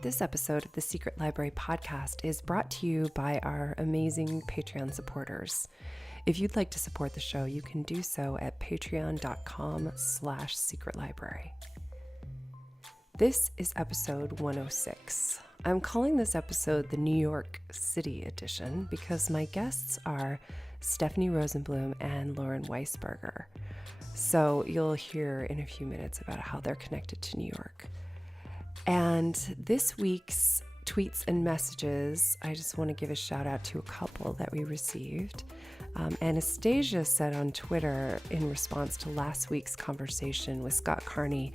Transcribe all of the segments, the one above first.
This episode of the Secret Library podcast is brought to you by our amazing Patreon supporters. If you'd like to support the show, you can do so at patreon.com/secretlibrary. This is episode 106. I'm calling this episode the New York City edition because my guests are Stephanie Rosenbloom and Lauren Weisberger. So you'll hear in a few minutes about how they're connected to New York. And this week's tweets and messages, I just want to give a shout out to a couple that we received. Anastasia said on Twitter in response to last week's conversation with Scott Carney,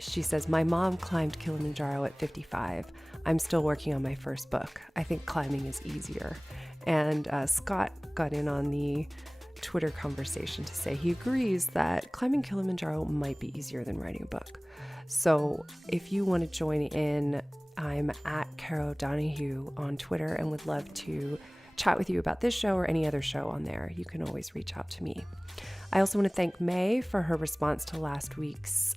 she says, "My mom climbed Kilimanjaro at 55. I'm still working on my first book. I think climbing is easier." And Scott got in on the Twitter conversation to say he agrees that climbing Kilimanjaro might be easier than writing a book. So if you want to join in, I'm at Caro Donahue on Twitter and would love to chat with you about this show or any other show on there. You can always reach out to me. I also want to thank May for her response to last week's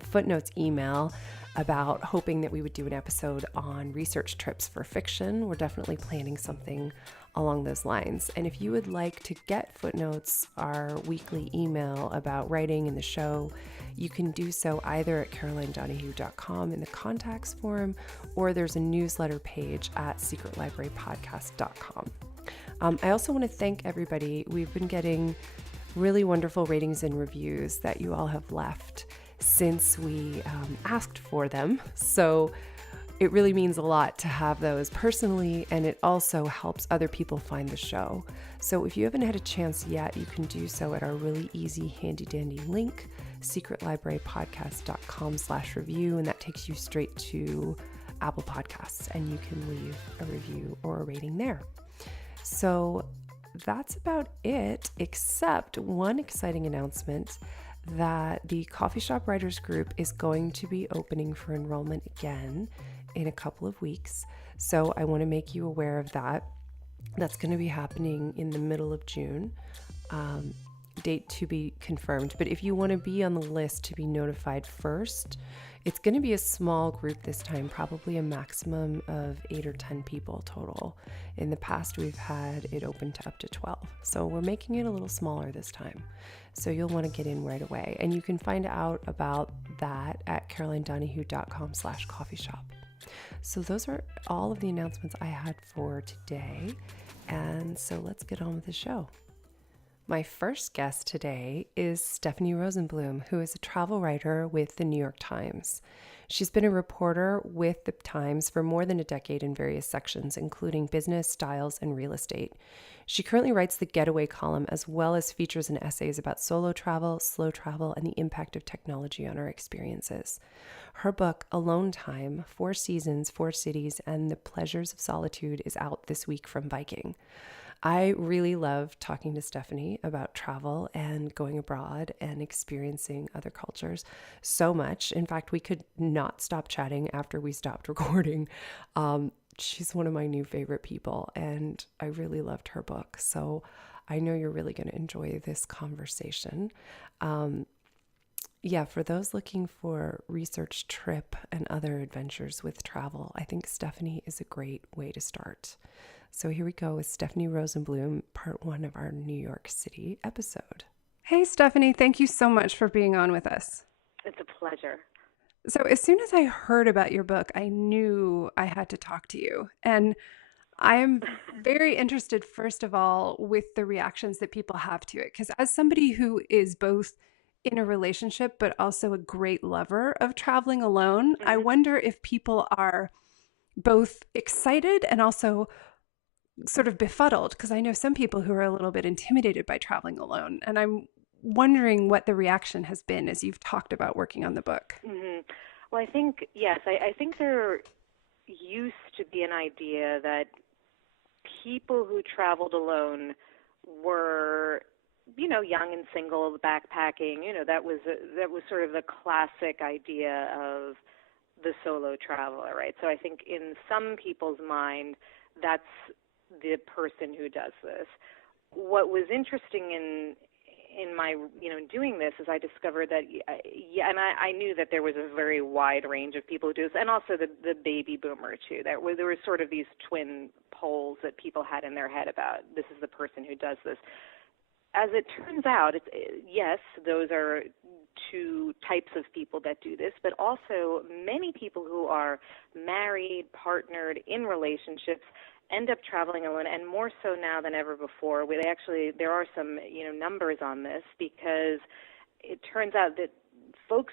footnotes email about hoping that we would do an episode on research trips for fiction. We're definitely planning something along those lines. And if you would like to get footnotes, our weekly email about writing in the show, you can do so either at carolinedonahue.com in the contacts form, or there's a newsletter page at secretlibrarypodcast.com. I also want to thank everybody. We've been getting really wonderful ratings and reviews that you all have left since we asked for them. So it really means a lot to have those personally, and it also helps other people find the show. So if you haven't had a chance yet, you can do so at our really easy, handy-dandy link, secretlibrarypodcast.com/review, and that takes you straight to Apple Podcasts, and you can leave a review or a rating there. So that's about it, except one exciting announcement that the Coffee Shop Writers Group is going to be opening for enrollment again in a couple of weeks. So I want to make you aware of that. That's going to be happening in the middle of June. Date to be confirmed. But if you want to be on the list to be notified first, it's going to be a small group this time, probably a maximum of 8 or 10 people total. In the past, we've had it open to up to 12. So we're making it a little smaller this time. So you'll want to get in right away. And you can find out about that at carolinedonahue.com/coffeeshop. So those are all of the announcements I had for today. And so let's get on with the show. My first guest today is Stephanie Rosenbloom, who is a travel writer with the New York Times. She's been a reporter with the Times for more than a decade in various sections, including business, styles, and real estate. She currently writes the Getaway column, as well as features and essays about solo travel, slow travel, and the impact of technology on our experiences. Her book, Alone Time, 4 Seasons, 4 Cities, and the Pleasures of Solitude is out this week from Viking. I really love talking to Stephanie about travel and going abroad and experiencing other cultures so much. In fact, we could not stop chatting after we stopped recording. She's one of my new favorite people, and I really loved her book. So I know you're really going to enjoy this conversation. For those looking for research trip and other adventures with travel, I think Stephanie is a great way to start. So here we go with Stephanie Rosenbloom, part 1 of our New York City episode. Hey, Stephanie, thank you so much for being on with us. It's a pleasure. So as soon as I heard about your book, I knew I had to talk to you. And I'm very interested, first of all, with the reactions that people have to it. Because as somebody who is both in a relationship, but also a great lover of traveling alone, I wonder if people are both excited and also sort of befuddled, because I know some people who are a little bit intimidated by traveling alone. And I'm wondering what the reaction has been as you've talked about working on the book. Mm-hmm. Well, I think, yes, I think there used to be an idea that people who traveled alone were, young and single, backpacking. That was sort of the classic idea of the solo traveler, right? So I think in some people's mind, that's the person who does this. What was interesting in my, doing this, is I discovered that, yeah, and I knew that there was a very wide range of people who do this, and also the baby boomer too. There were sort of these twin poles that people had in their head about this is the person who does this. As it turns out, yes, those are two types of people that do this, but also many people who are married, partnered, in relationships end up traveling alone, and more so now than ever before. There are some numbers on this, because it turns out that both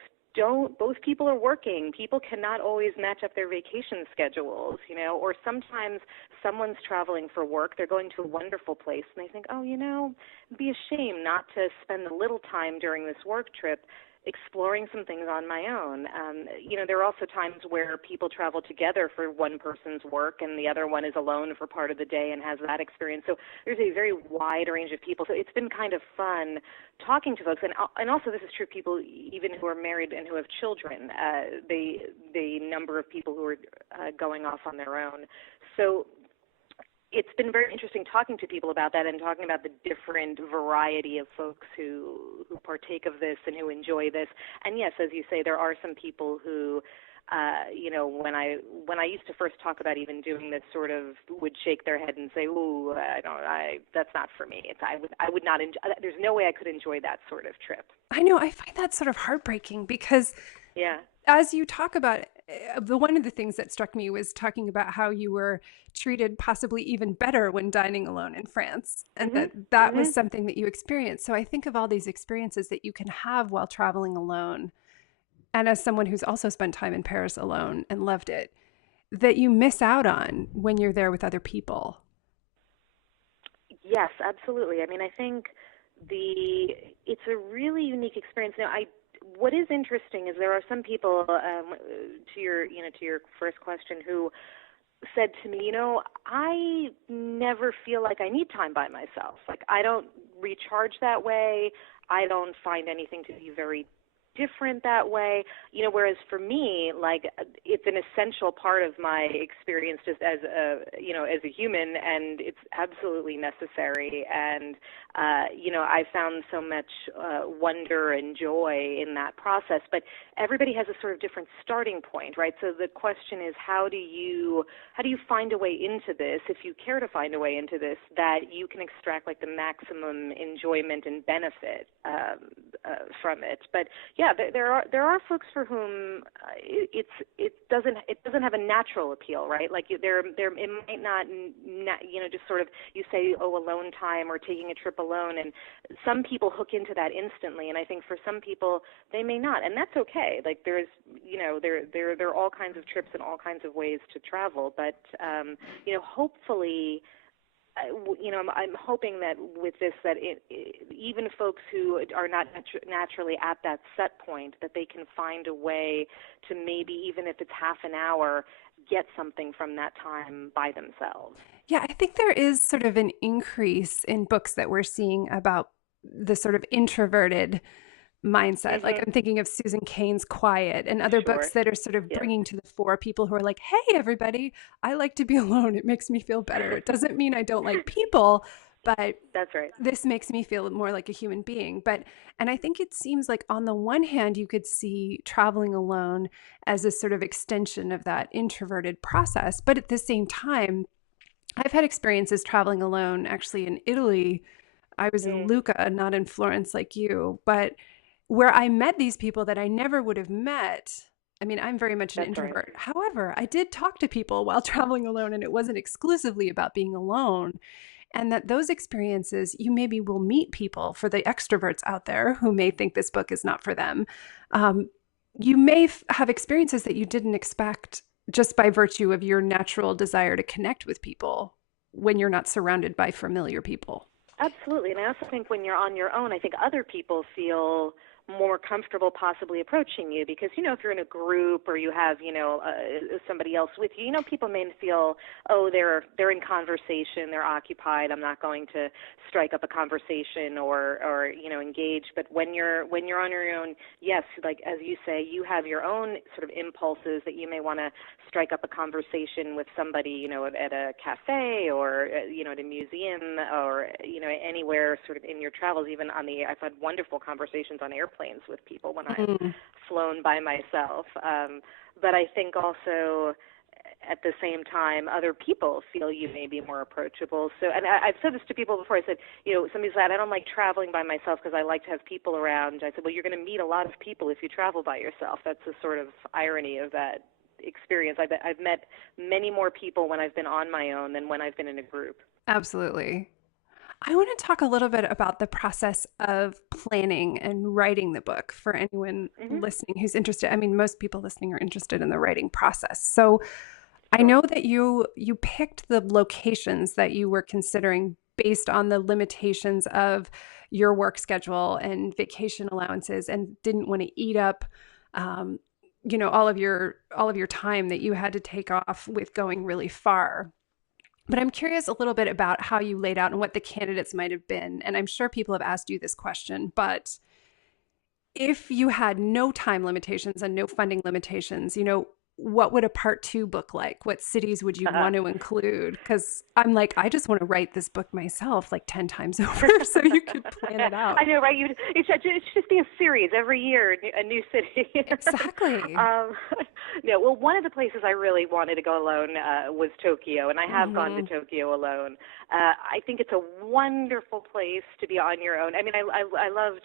people are working. People cannot always match up their vacation schedules, or sometimes someone's traveling for work. They're going to a wonderful place, and they think, it'd be a shame not to spend a little time during this work trip exploring some things on my own. There are also times where people travel together for one person's work and the other one is alone for part of the day and has that experience. So there's a very wide range of people. So it's been kind of fun talking to folks. And also this is true of people even who are married and who have children, the number of people who are going off on their own. So it's been very interesting talking to people about that and talking about the different variety of folks who partake of this and who enjoy this. And yes, as you say, there are some people who, when I used to first talk about even doing this, sort of would shake their head and say, "Ooh, that's not for me. I would not enjoy. There's no way I could enjoy that sort of trip." I know. I find that sort of heartbreaking because, yeah, as you talk about it, one of the things that struck me was talking about how you were treated possibly even better when dining alone in France, and that was something that you experienced. So I think of all these experiences that you can have while traveling alone, and as someone who's also spent time in Paris alone and loved it, that you miss out on when you're there with other people. Yes, absolutely. I mean, I think it's a really unique experience. Now, what is interesting is there are some people, to your first question, who said to me, I never feel like I need time by myself. Like, I don't recharge that way. I don't find anything to be very different that way, whereas for me, like, it's an essential part of my experience just as a human, and it's absolutely necessary. And I found so much wonder and joy in that process. But everybody has a sort of different starting point, right? So the question is, how do you find a way into this, if you care to find a way into this, that you can extract like the maximum enjoyment and benefit from it? But yeah, there are folks for whom it doesn't have a natural appeal, right? Like it might not, just sort of, you say, alone time or taking a trip alone, and some people hook into that instantly, and I think for some people they may not, and that's okay. Like there are all kinds of trips and all kinds of ways to travel, but hopefully. I'm hoping that with this, that even folks who are not naturally at that set point, that they can find a way to, maybe even if it's half an hour, get something from that time by themselves. Yeah, I think there is sort of an increase in books that we're seeing about the sort of introverted mindset. Like I'm thinking of Susan Cain's Quiet and other books that are sort of bringing to the fore people who are like, hey, everybody, I like to be alone. It makes me feel better. It doesn't mean I don't like people, but that's right. This makes me feel more like a human being. And I think it seems like on the one hand, you could see traveling alone as a sort of extension of that introverted process. But at the same time, I've had experiences traveling alone actually in Italy. I was in Lucca, not in Florence like you, but where I met these people that I never would have met. I mean, I'm very much an introvert. Right. However, I did talk to people while traveling alone, and it wasn't exclusively about being alone. And that those experiences, you maybe will meet people, for the extroverts out there who may think this book is not for them. You may have experiences that you didn't expect just by virtue of your natural desire to connect with people when you're not surrounded by familiar people. Absolutely. And I also think when you're on your own, I think other people feel more more comfortable possibly approaching you, because, if you're in a group or you have, somebody else with you, people may feel, oh, they're in conversation, they're occupied, I'm not going to strike up a conversation or engage. But when you're on your own, yes, like as you say, you have your own sort of impulses that you may want to strike up a conversation with somebody, at a cafe or, at a museum or, anywhere sort of in your travels. Even I've had wonderful conversations on airplanes with people when I've flown by myself. But I think also at the same time, other people feel you may be more approachable. So, and I've said this to people before. I said, somebody said, I don't like traveling by myself because I like to have people around. I said, well, you're going to meet a lot of people if you travel by yourself. That's the sort of irony of that experience. I've met many more people when I've been on my own than when I've been in a group. Absolutely. I want to talk a little bit about the process of planning and writing the book for anyone listening who's interested. I mean, most people listening are interested in the writing process. So I know that you picked the locations that you were considering based on the limitations of your work schedule and vacation allowances, and didn't want to eat up all of your time that you had to take off with going really far. But I'm curious a little bit about how you laid out and what the candidates might have been. And I'm sure people have asked you this question, but if you had no time limitations and no funding limitations, what would a part 2 look like? What cities would you want to include? Because I'm like, I just want to write this book myself like 10 times over so you could plan it out. I know, right? It should just be a series every year, a new city. Exactly. Well, one of the places I really wanted to go alone was Tokyo, and I have gone to Tokyo alone. I think it's a wonderful place to be on your own. I mean, I loved,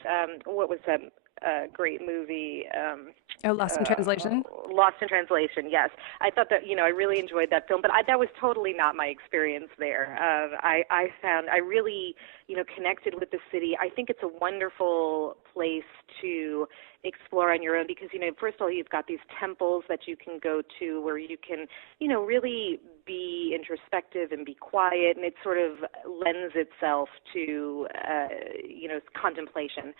what was that great movie? Lost in Translation? Lost in Translation, yes. I thought that, I really enjoyed that film, but that was totally not my experience there. I found I really, connected with the city. I think it's a wonderful place to explore on your own because, first of all, you've got these temples that you can go to where you can, really be introspective and be quiet, and it sort of lends itself to, contemplation.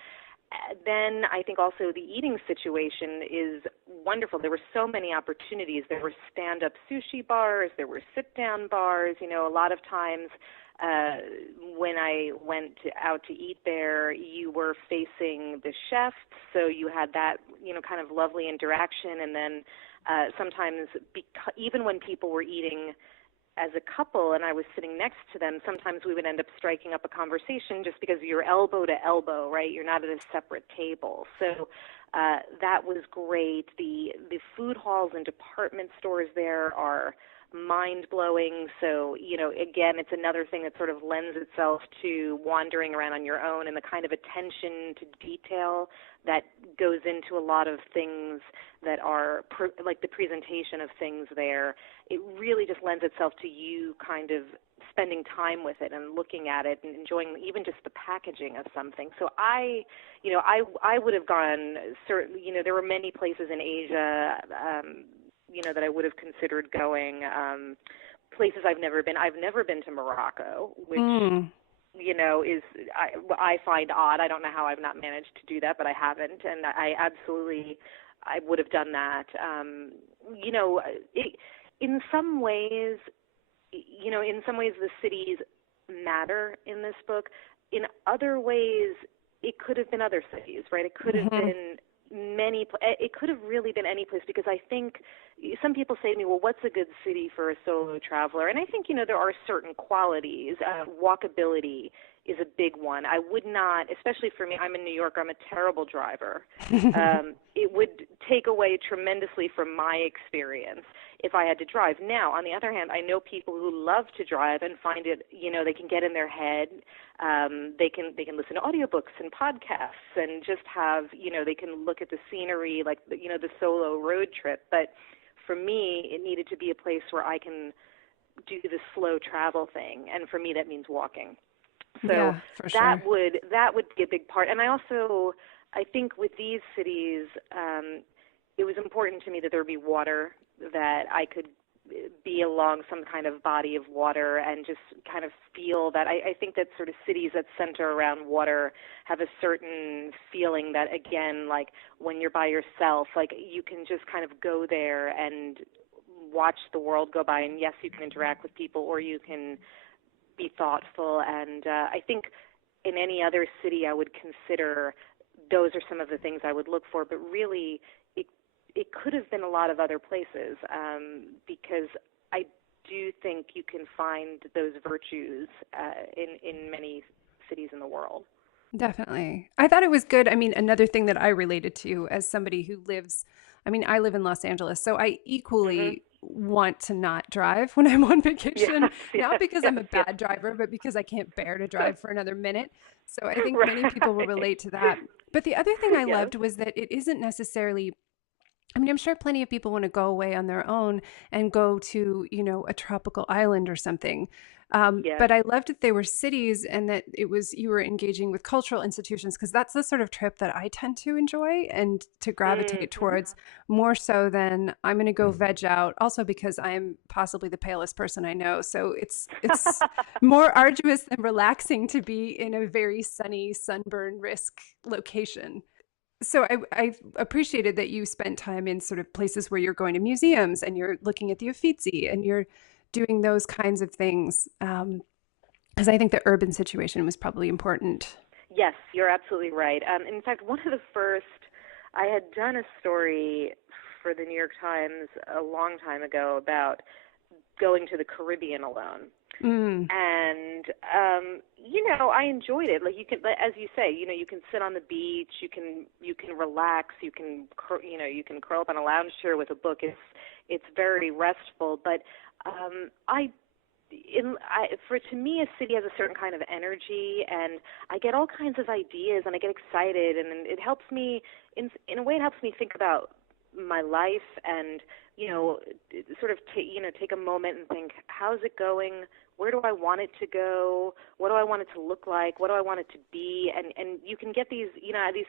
Then I think also the eating situation is wonderful. There were so many opportunities. There were stand-up sushi bars. There were sit-down bars. A lot of times when I went out to eat there, you were facing the chefs, so you had that, kind of lovely interaction. And then sometimes, even when people were eating as a couple and I was sitting next to them, sometimes we would end up striking up a conversation just because you're elbow to elbow, right? You're not at a separate table. So that was great. The food halls and department stores there are mind-blowing. So, again, it's another thing that sort of lends itself to wandering around on your own and the kind of attention to detail that goes into a lot of things that are like the presentation of things there. It really just lends itself to you kind of spending time with it and looking at it and enjoying even just the packaging of something. So I would have gone, certainly, there were many places in Asia, that I would have considered going, places I've never been. I've never been to Morocco, which, I find odd. I don't know how I've not managed to do that, but I haven't. And I would have done that. In some ways, the cities matter in this book. In other ways, it could have been other cities, right? It could have been it could have really been any place, because I think some people say to me, well, what's a good city for a solo traveler? And I think, there are certain qualities. Walkability is a big one. I would not, especially for me, I'm in New York, I'm a terrible driver. It would take away tremendously from my experience if I had to drive. Now, on the other hand, I know people who love to drive and find it, they can get in their head. They can listen to audiobooks and podcasts and just have, they can look at the scenery, like, the solo road trip. But for me, it needed to be a place where I can do the slow travel thing. And for me, that means walking. So yeah, that would be a big part. And I think with these cities, it was important to me that there would be water that I could be along some kind of body of water and just kind of feel that. I think that sort of cities that center around water have a certain feeling that, again, like when you're by yourself, like you can just kind of go there and watch the world go by. And yes, you can interact with people, or you can be thoughtful. And I think in any other city I would consider those are some of the things I would look for, but really it could have been a lot of other places, because I do think you can find those virtues in many cities in the world. Definitely. I thought it was good. I mean, another thing that I related to as somebody who lives, I mean, I live in Los Angeles, so I equally want to not drive when I'm on vacation, not because I'm a bad driver, but because I can't bear to drive for another minute. So I think many people will relate to that. But the other thing I loved was that it isn't necessarily, I mean, I'm sure plenty of people want to go away on their own and go to, you know, a tropical island or something. But I loved that they were cities and that it was, you were engaging with cultural institutions, because that's the sort of trip that I tend to enjoy and to gravitate towards more so than I'm going to go veg out. Also because I am possibly the palest person I know. So it's more arduous than relaxing to be in a very sunny, sunburn risk location. So I appreciated that you spent time in sort of places where you're going to museums and you're looking at the Uffizi and you're doing those kinds of things, because I think the urban situation was probably important. Yes, you're absolutely right. In fact, one of the first, I had done a story for the New York Times a long time ago about going to the Caribbean alone. And, you know, I enjoyed it. Like you can, as you say, you know, you can sit on the beach, you can relax, you can curl up on a lounge chair with a book. It's very restful. But, to me, a city has a certain kind of energy, and I get all kinds of ideas, and I get excited, and it helps me, in a way, it helps me think about my life and, you know, sort of take a moment and think, how's it going? Where do I want it to go? What do I want it to look like? What do I want it to be? And you can get these, you know, these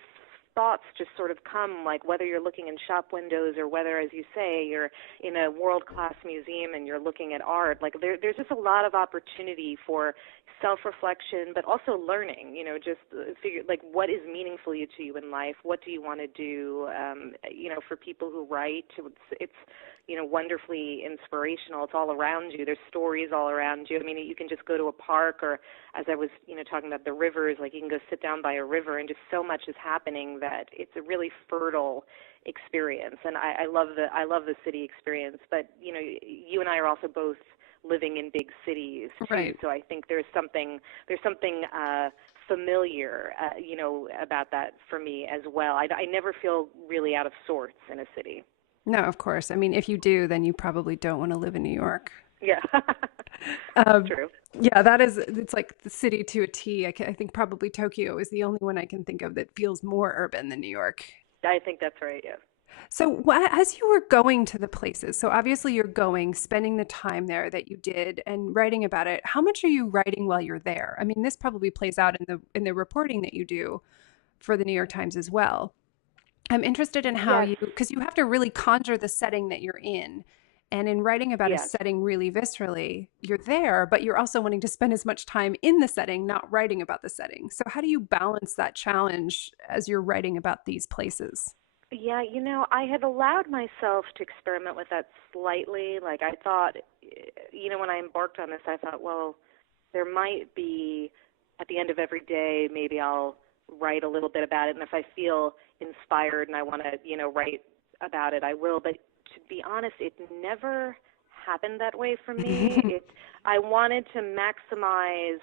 thoughts just sort of come, like whether you're looking in shop windows or whether, as you say, you're in a world-class museum and you're looking at art. Like there's just a lot of opportunity for self-reflection, but also learning, you know, just figure, like, what is meaningful to you in life? What do you want to do? You know, for people who write, it's you know, wonderfully inspirational. It's all around you. There's stories all around you. I mean, you can just go to a park, or as I was, you know, talking about the rivers, like you can go sit down by a river and just so much is happening that it's a really fertile experience. And I love the city experience. But, you know, you and I are also both living in big cities too. Right. So I think there's something familiar, you know, about that for me as well. I never feel really out of sorts in a city. No, of course. I mean, if you do, then you probably don't want to live in New York. Yeah, true. Yeah, it's like the city to a T. I think probably Tokyo is the only one I can think of that feels more urban than New York. I think that's right, yes. So as you were going to the places, so obviously you're going, spending the time there that you did and writing about it, how much are you writing while you're there? I mean, this probably plays out in the reporting that you do for the New York Times as well. I'm interested in how because you have to really conjure the setting that you're in. And in writing about a setting really viscerally, you're there, but you're also wanting to spend as much time in the setting, not writing about the setting. So how do you balance that challenge as you're writing about these places? Yeah, you know, I had allowed myself to experiment with that slightly. Like I thought, you know, when I embarked on this, I thought, well, there might be, at the end of every day, maybe I'll write a little bit about it. And if I feel inspired and I want to, you know, write about it, I will. But to be honest, it never happened that way for me. I wanted to maximize,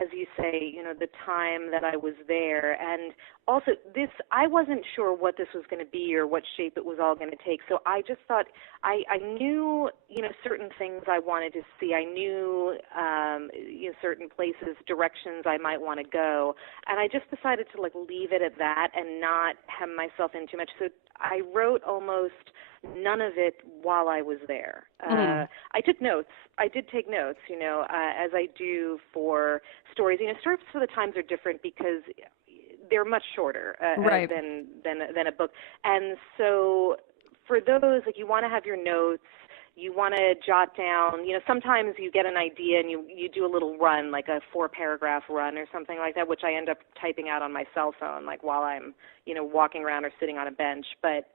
as you say, you know, the time that I was there. And also I wasn't sure what this was going to be or what shape it was all going to take. So I just thought I knew, you know, certain things I wanted to see. I knew, you know, certain places, directions I might want to go. And I just decided to like leave it at that and not hem myself in too much. So I wrote almost none of it while I was there. I took notes. I did take notes, you know, as I do for stories. You know, stories for the Times are different because they're much shorter than a book. And so for those, like, you want to have your notes. you want to jot down, sometimes you get an idea and you do a little run, like a 4-paragraph run or something like that, which I end up typing out on my cell phone, like while I'm, walking around or sitting on a bench. But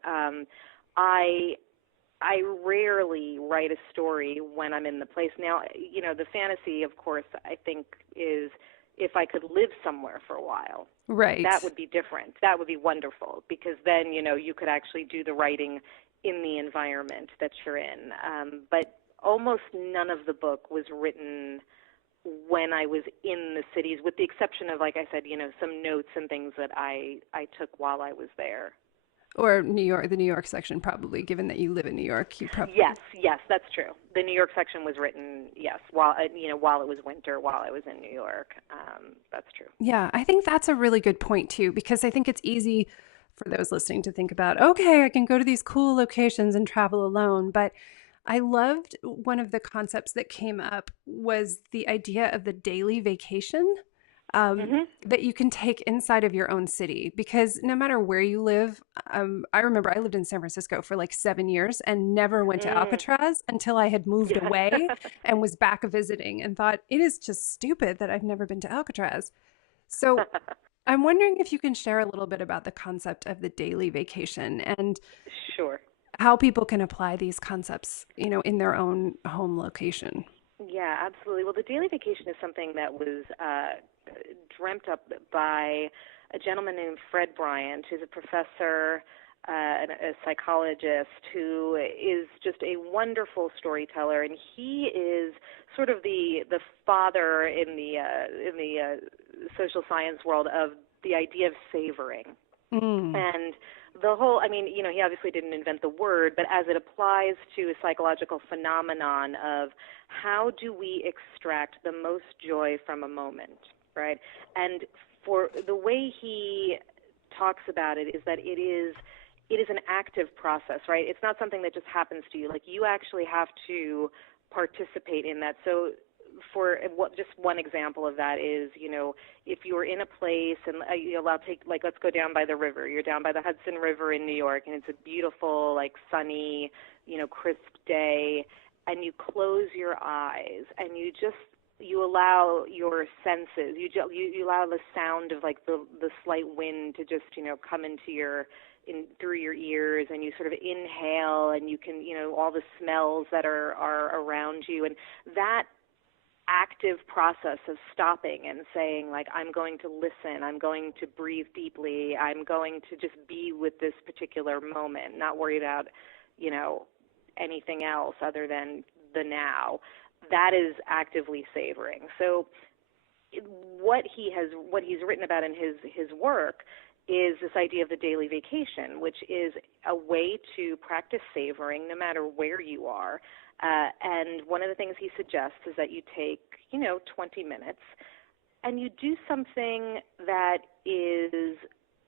I rarely write a story when I'm in the place. Now, the fantasy, of course, I think is if I could live somewhere for a while. Right. That would be different. That would be wonderful, because then, you could actually do the writing in the environment that you're in. But almost none of the book was written when I was in the cities, with the exception of, like I said, some notes and things that I took while I was there. Or New York, the New York section, probably, given that you live in New York. You probably... Yes, that's true. The New York section was written, while it was winter, while I was in New York. That's true. Yeah, I think that's a really good point, too, because I think it's easy for those listening to think about, okay, I can go to these cool locations and travel alone. But I loved one of the concepts that came up was the idea of the daily vacation. That you can take inside of your own city, because no matter where you live, I remember I lived in San Francisco for like 7 years and never went to Alcatraz until I had moved away and was back visiting and thought, it is just stupid that I've never been to Alcatraz. So I'm wondering if you can share a little bit about the concept of the daily vacation and Sure. how people can apply these concepts, in their own home location. Yeah, absolutely. Well, the daily vacation is something that was dreamt up by a gentleman named Fred Bryant, who's a professor and a psychologist who is just a wonderful storyteller, and he is sort of the father in the social science world of the idea of savoring. And the whole, he obviously didn't invent the word, but as it applies to a psychological phenomenon of how do we extract the most joy from a moment, right? And for the way he talks about it is that it is an active process, right? It's not something that just happens to you. Like, you actually have to participate in that. So just one example of that is, if you're in a place and let's go down by the river. You're down by the Hudson River in New York, and it's a beautiful, sunny, crisp day, and you close your eyes and you allow your senses, you allow the sound of the slight wind to just, come into through your ears, and you sort of inhale, and you can, all the smells that are around you, and that active process of stopping and saying, I'm going to listen, I'm going to breathe deeply, I'm going to just be with this particular moment, not worry about, anything else other than the now. That is actively savoring. So what he's written about in his work is this idea of the daily vacation, which is a way to practice savoring no matter where you are. And one of the things he suggests is that you take, 20 minutes and you do something that is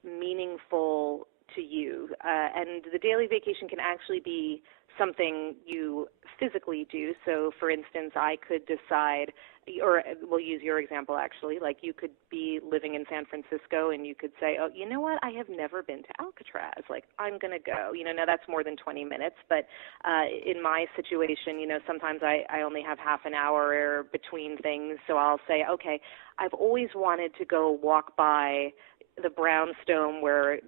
meaningful to you. And the daily vacation can actually be something you physically do. So, for instance, I could decide, or we'll use your example actually, you could be living in San Francisco and you could say, oh, you know what, I have never been to Alcatraz. I'm going to go. Now that's more than 20 minutes, but in my situation, sometimes I only have half an hour between things, so I'll say, okay, I've always wanted to go walk by the brownstone where,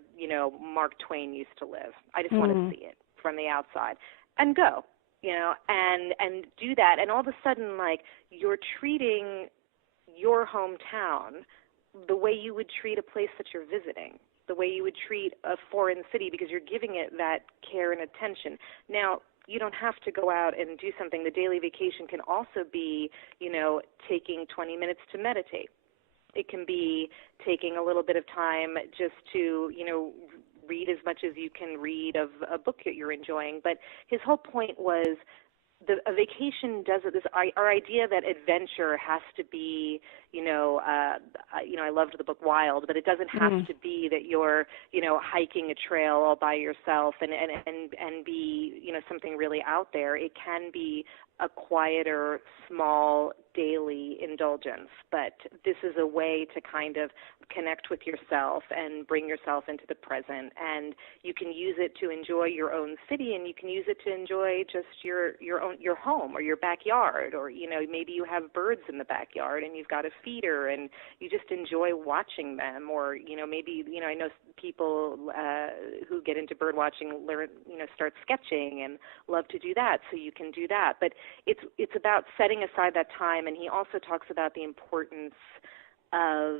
Mark Twain used to live. I just want to see it from the outside, and go, and do that. And all of a sudden, you're treating your hometown the way you would treat a place that you're visiting, the way you would treat a foreign city, because you're giving it that care and attention. Now, you don't have to go out and do something. The daily vacation can also be, taking 20 minutes to meditate. It can be taking a little bit of time just to, read as much as you can read of a book that you're enjoying. But his whole point was a vacation does it. Our idea that adventure has to be, I loved the book Wild, but it doesn't have to be that you're, hiking a trail all by yourself and be, something really out there. It can be a quieter, small, daily indulgence. But this is a way to kind of connect with yourself and bring yourself into the present. And you can use it to enjoy your own city, and you can use it to enjoy just your home or your backyard, or, you know, maybe you have birds in the backyard and you've got a feeder and you just enjoy watching them. Or, you know, maybe, you know, I know people who get into bird watching learn, you know, start sketching and love to do that, so you can do that. But it's about setting aside that time, and he also talks about the importance of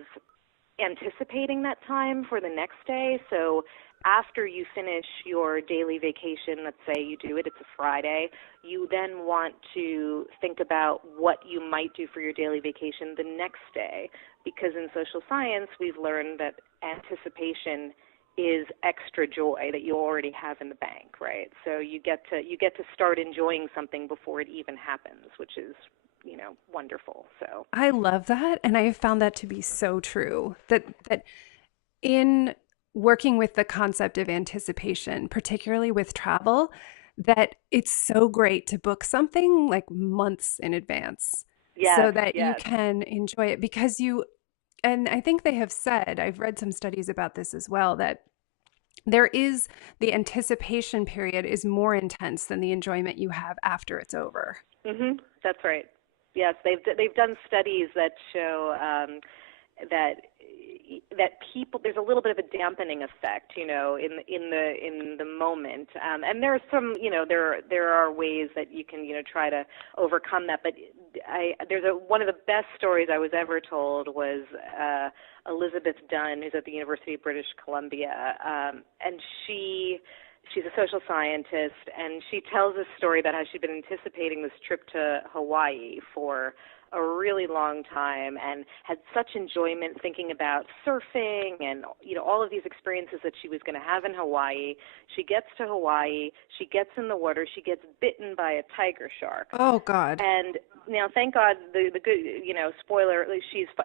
anticipating that time for the next day. So after you finish your daily vacation, let's say you do it, it's a Friday, you then want to think about what you might do for your daily vacation the next day, because in social science we've learned that anticipation is extra joy that you already have in the bank, right? So you get to start enjoying something before it even happens, which is, you know, wonderful. So I love that, and I have found that to be so true, that in working with the concept of anticipation, particularly with travel, that it's so great to book something like months in advance, so that you can enjoy it, because and I think they have said, I've read some studies about this as well, that the anticipation period is more intense than the enjoyment you have after it's over. Mm-hmm. That's right. Yes, they've done studies that show that people, there's a little bit of a dampening effect, you know, in the moment, and there are some, you know, there are ways that you can, you know, try to overcome that. But one of the best stories I was ever told was Elizabeth Dunn, who's at the University of British Columbia, and she's a social scientist, and she tells a story about how she'd been anticipating this trip to Hawaii for a really long time, and had such enjoyment thinking about surfing and, you know, all of these experiences that she was going to have in Hawaii. She gets to Hawaii, she gets in the water, she gets bitten by a tiger shark. Oh God. And now, thank God, the good, you know, spoiler,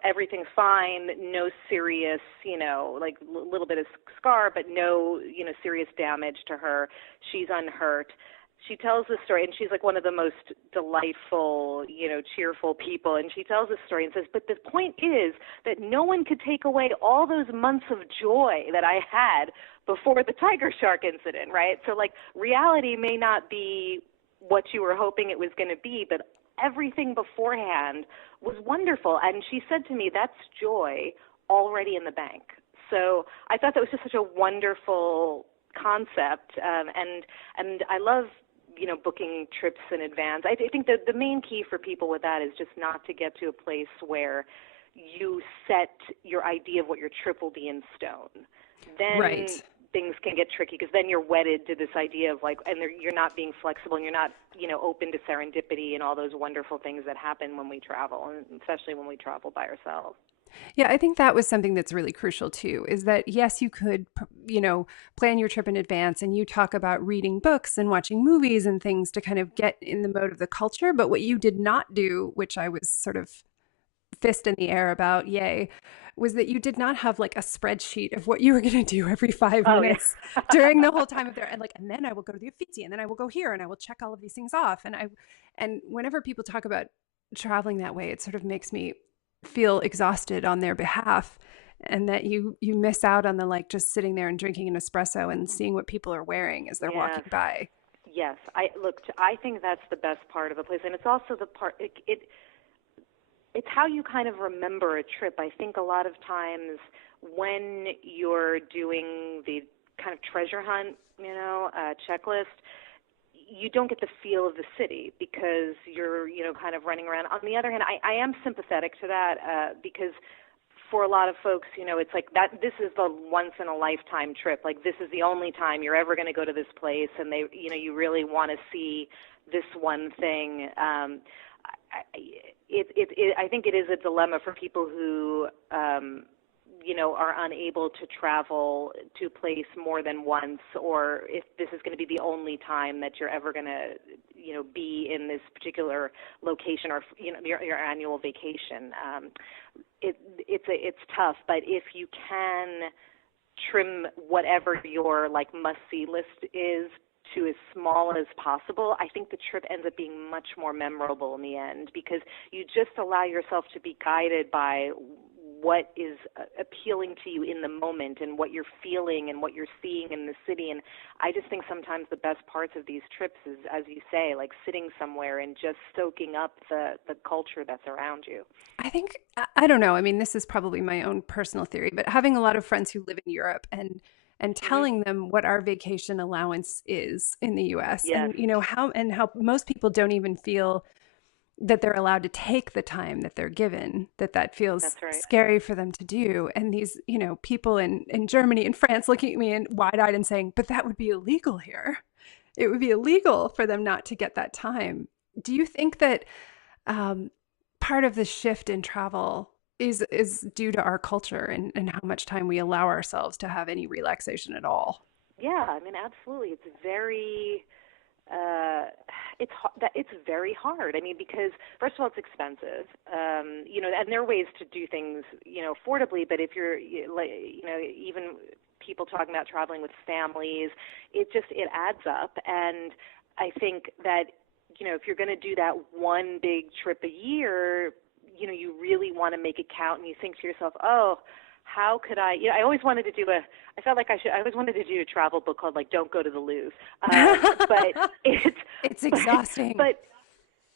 everything's fine, no serious, you know, like a little bit of scar, but no, you know, serious damage to her. She's unhurt. She tells this story, and she's like one of the most delightful, you know, cheerful people. And she tells this story and says, but the point is that no one could take away all those months of joy that I had before the tiger shark incident, right? So, like, reality may not be what you were hoping it was going to be, but everything beforehand was wonderful. And she said to me, that's joy already in the bank. So I thought that was just such a wonderful concept, and I love, you know, booking trips in advance. I think that the main key for people with that is just not to get to a place where you set your idea of what your trip will be in stone. Then things can get tricky, because then you're wedded to this idea of, like, and you're not being flexible, and you're not, you know, open to serendipity and all those wonderful things that happen when we travel, and especially when we travel by ourselves. Yeah, I think that was something that's really crucial too, is that yes, you could, you know, plan your trip in advance, and you talk about reading books and watching movies and things to kind of get in the mode of the culture. But what you did not do, which I was sort of fist in the air about, yay, was that you did not have like a spreadsheet of what you were going to do every 5 minutes during the whole time of there. And then I will go to the Uffizi, and then I will go here, and I will check all of these things off. And whenever people talk about traveling that way, it sort of makes me feel exhausted on their behalf, and that you miss out on the, like, just sitting there and drinking an espresso and seeing what people are wearing as they're walking by. Yes, I think that's the best part of a place, and it's also the part it's how you kind of remember a trip. I think a lot of times when you're doing the kind of treasure hunt, you know, checklist, you don't get the feel of the city because you're, you know, kind of running around. On the other hand, I am sympathetic to that because for a lot of folks, you know, it's like that. This is the once in a lifetime trip. Like, this is the only time you're ever going to go to this place, and they, you know, you really want to see this one thing. I think it is a dilemma for people who, you know, are unable to travel to a place more than once, or if this is going to be the only time that you're ever going to, you know, be in this particular location, or, you know, your annual vacation. It's tough, but if you can trim whatever your, like, must-see list is to as small as possible, I think the trip ends up being much more memorable in the end, because you just allow yourself to be guided by what is appealing to you in the moment and what you're feeling and what you're seeing in the city. And I just think sometimes the best parts of these trips is, as you say, like sitting somewhere and just soaking up the culture that's around you. I think, I don't know. I mean, this is probably my own personal theory, but having a lot of friends who live in Europe and telling them what our vacation allowance is in the US, Yes. and how most people don't even feel that they're allowed to take the time that they're given, that feels That's right. scary for them to do. And these, people in Germany and France looking at me and wide-eyed and saying, but that would be illegal here. It would be illegal for them not to get that time. Do you think that part of the shift in travel is due to our culture and how much time we allow ourselves to have any relaxation at all? Yeah, I mean, absolutely. It's very... it's very hard. I mean, because first of all, it's expensive, and there are ways to do things, affordably. But if you're, even people talking about traveling with families, it adds up. And I think that, if you're going to do that one big trip a year, you really want to make it count, and you think to yourself, oh, how could I? I always wanted to do I always wanted to do a travel book called Don't Go to the Louvre, but it's exhausting. But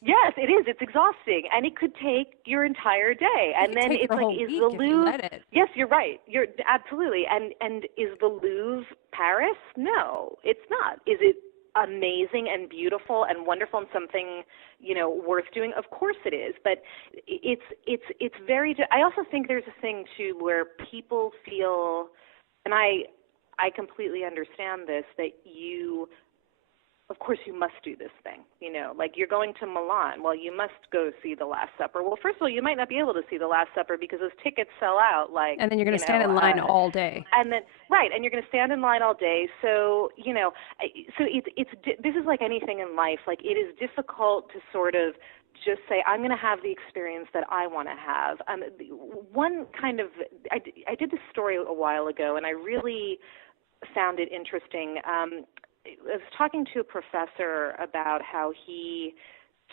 yes, it is. It's exhausting, and it could take your entire day. And then it's like, is the Louvre? Yes, you're right. You're absolutely. And is the Louvre Paris? No, it's not. Is it amazing and beautiful and wonderful and something worth doing? Of course it is, but it's very. I also think there's a thing too where people feel, and I completely understand this, that of course you must do this thing, like you're going to Milan. Well, you must go see The Last Supper. Well, first of all, you might not be able to see The Last Supper because those tickets sell out. And then you're going to stand in line all day. And then, right, and you're going to stand in line all day. So, this is like anything in life. Like, it is difficult to sort of just say, I'm going to have the experience that I want to have. I did this story a while ago, and I really found it interesting. I was talking to a professor about how he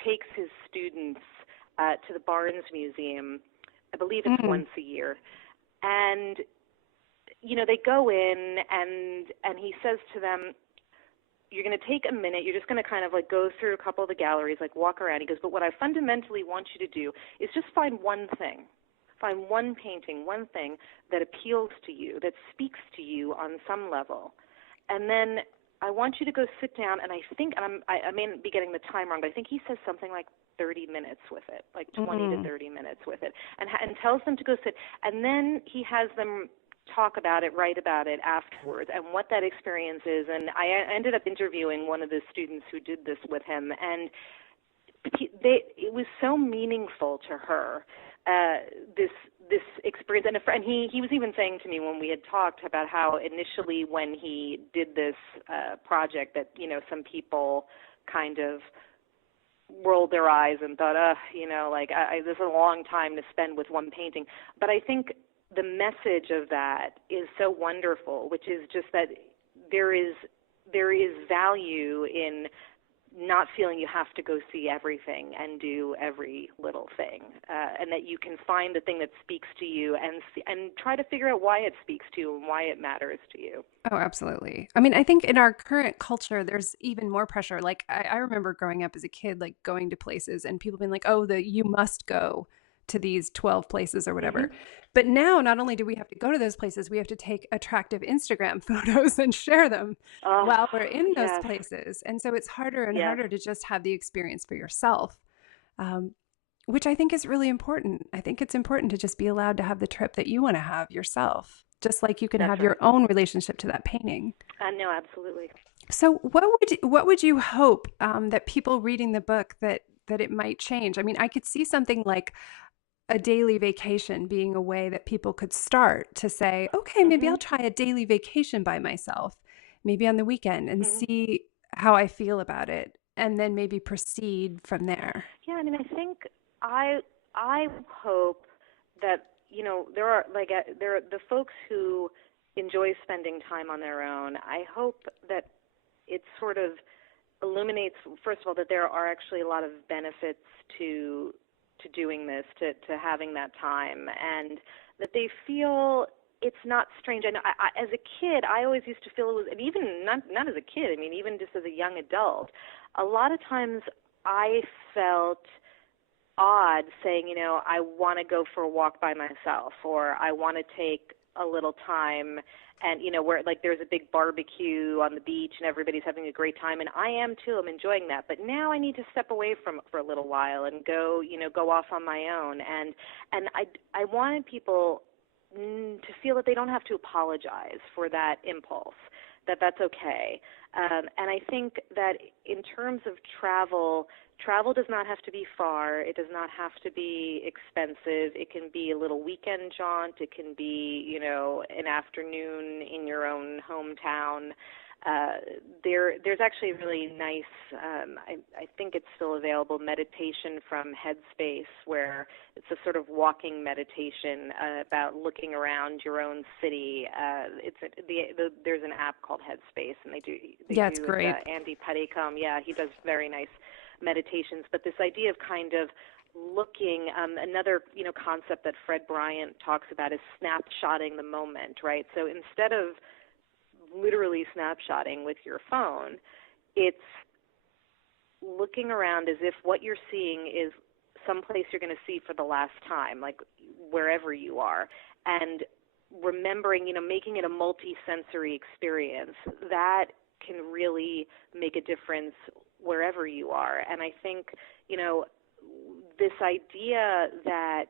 takes his students to the Barnes Museum. I believe it's once a year. And, they go in and he says to them, you're going to take a minute. You're just going to kind of go through a couple of the galleries, walk around. He goes, but what I fundamentally want you to do is just find one thing. Find one painting, one thing that appeals to you, that speaks to you on some level. And then I want you to go sit down, and I think, I may be getting the time wrong, but I think he says something like 30 minutes with it, 20 to 30 minutes with it, and tells them to go sit. And then he has them talk about it, write about it afterwards, and what that experience is. And I ended up interviewing one of the students who did this with him, and it was so meaningful to her, this experience. And he was even saying to me when we had talked about how initially when he did this project that, some people kind of rolled their eyes and thought, this is a long time to spend with one painting. But I think the message of that is so wonderful, which is just that there is value in not feeling you have to go see everything and do every little thing, and that you can find the thing that speaks to you and try to figure out why it speaks to you and why it matters to you. Oh, absolutely. I mean, I think in our current culture, there's even more pressure. I remember growing up as a kid, going to places and people being like, oh, you must go to these 12 places or whatever. But now not only do we have to go to those places, we have to take attractive Instagram photos and share them while we're in those places. And so it's harder and harder to just have the experience for yourself, which I think is really important. I think it's important to just be allowed to have the trip that you want to have yourself, just like you can have your own relationship to that painting. No, absolutely. So what would you hope that people reading the book that it might change? I mean, I could see something like a daily vacation being a way that people could start to say, okay, maybe I'll try a daily vacation by myself, maybe on the weekend, and see how I feel about it, and then maybe proceed from there. Yeah, I mean, I think I hope that, there are the folks who enjoy spending time on their own. I hope that it sort of illuminates, first of all, that there are actually a lot of benefits to doing this, to having that time, and that they feel it's not strange. I know, as a kid, I always used to feel it was, and even not as a kid, I mean, even just as a young adult, a lot of times I felt odd saying, I want to go for a walk by myself, or I want to take a little time, and where like there's a big barbecue on the beach and everybody's having a great time, and I am too. I'm enjoying that, but now I need to step away from it for a little while and go off on my own. And I wanted people to feel that they don't have to apologize for that impulse, that's okay. And I think that in terms of travel does not have to be far. It does not have to be expensive. It can be a little weekend jaunt. It can be, an afternoon in your own hometown. There's actually a really nice, I think it's still available, meditation from Headspace, where it's a sort of walking meditation about looking around your own city. There's an app called Headspace, and they do it's great. Andy Puttycombe, he does very nice meditations. But this idea of kind of looking, another concept that Fred Bryant talks about is snapshotting the moment, right? So instead of literally snapshotting with your phone, it's looking around as if what you're seeing is someplace you're going to see for the last time, like wherever you are, and remembering, making it a multi-sensory experience. That can really make a difference wherever you are. And I think, this idea that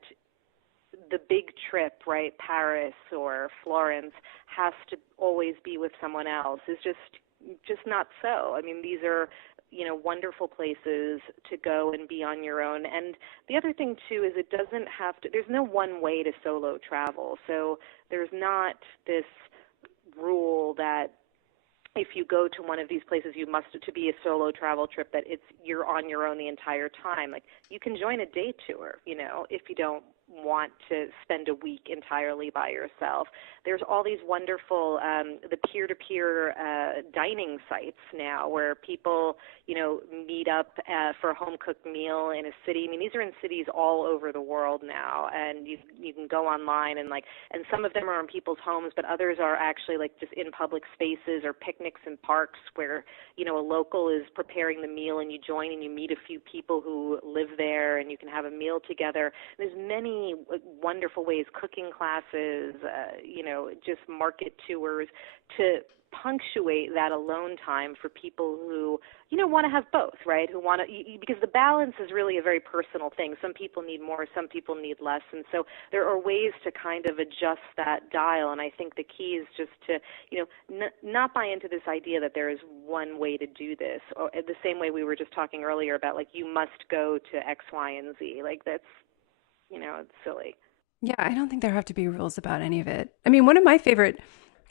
the big trip, right, Paris or Florence, has to always be with someone else is just not so. I mean, these are, wonderful places to go and be on your own. And the other thing, too, is it doesn't have to, there's no one way to solo travel. So there's not this rule that if you go to one of these places, you must, to be a solo travel trip, that you're on your own the entire time. Like, you can join a day tour, if you don't want to spend a week entirely by yourself. There's all these wonderful, the peer-to-peer dining sites now where people, meet up for a home-cooked meal in a city. I mean, these are in cities all over the world now, and you can go online and some of them are in people's homes, but others are actually like just in public spaces or picnics in parks where, a local is preparing the meal and you join and you meet a few people who live there and you can have a meal together. There's many wonderful ways, cooking classes, just market tours, to punctuate that alone time for people who, want to have both, right? Who want to, because the balance is really a very personal thing. Some people need more, some people need less. And so there are ways to kind of adjust that dial. And I think the key is just to, not buy into this idea that there is one way to do this, or the same way we were just talking earlier about, like, you must go to X, Y, and Z. Like, that's, it's silly. Yeah, I don't think there have to be rules about any of it. I mean, one of my favorite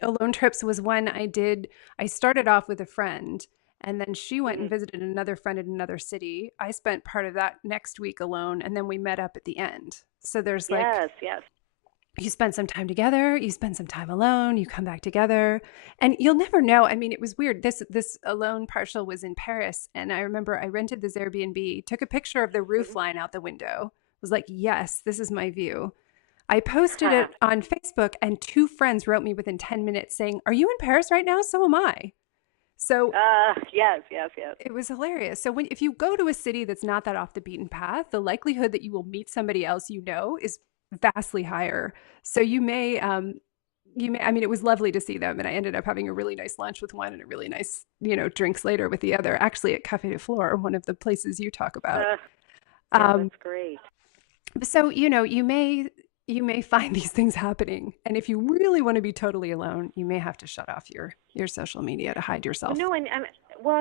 alone trips was one I started off with a friend, and then she went and visited another friend in another city. I spent part of that next week alone, and then we met up at the end. So there's yes. You spend some time together, you spend some time alone, you come back together, and you'll never know. I mean, it was weird. This alone partial was in Paris, and I remember I rented this Airbnb, took a picture of the roof line out the window, was like, yes, this is my view. I posted it on Facebook, and 2 friends wrote me within 10 minutes saying, "Are you in Paris right now? So am I." So yes. It was hilarious. So if you go to a city that's not that off the beaten path, the likelihood that you will meet somebody else is vastly higher. So you may, I mean, it was lovely to see them, and I ended up having a really nice lunch with one and a really nice, drinks later with the other, actually at Café de Flore, one of the places you talk about. That's great. So, you may find these things happening. And if you really want to be totally alone, you may have to shut off your social media to hide yourself. No, and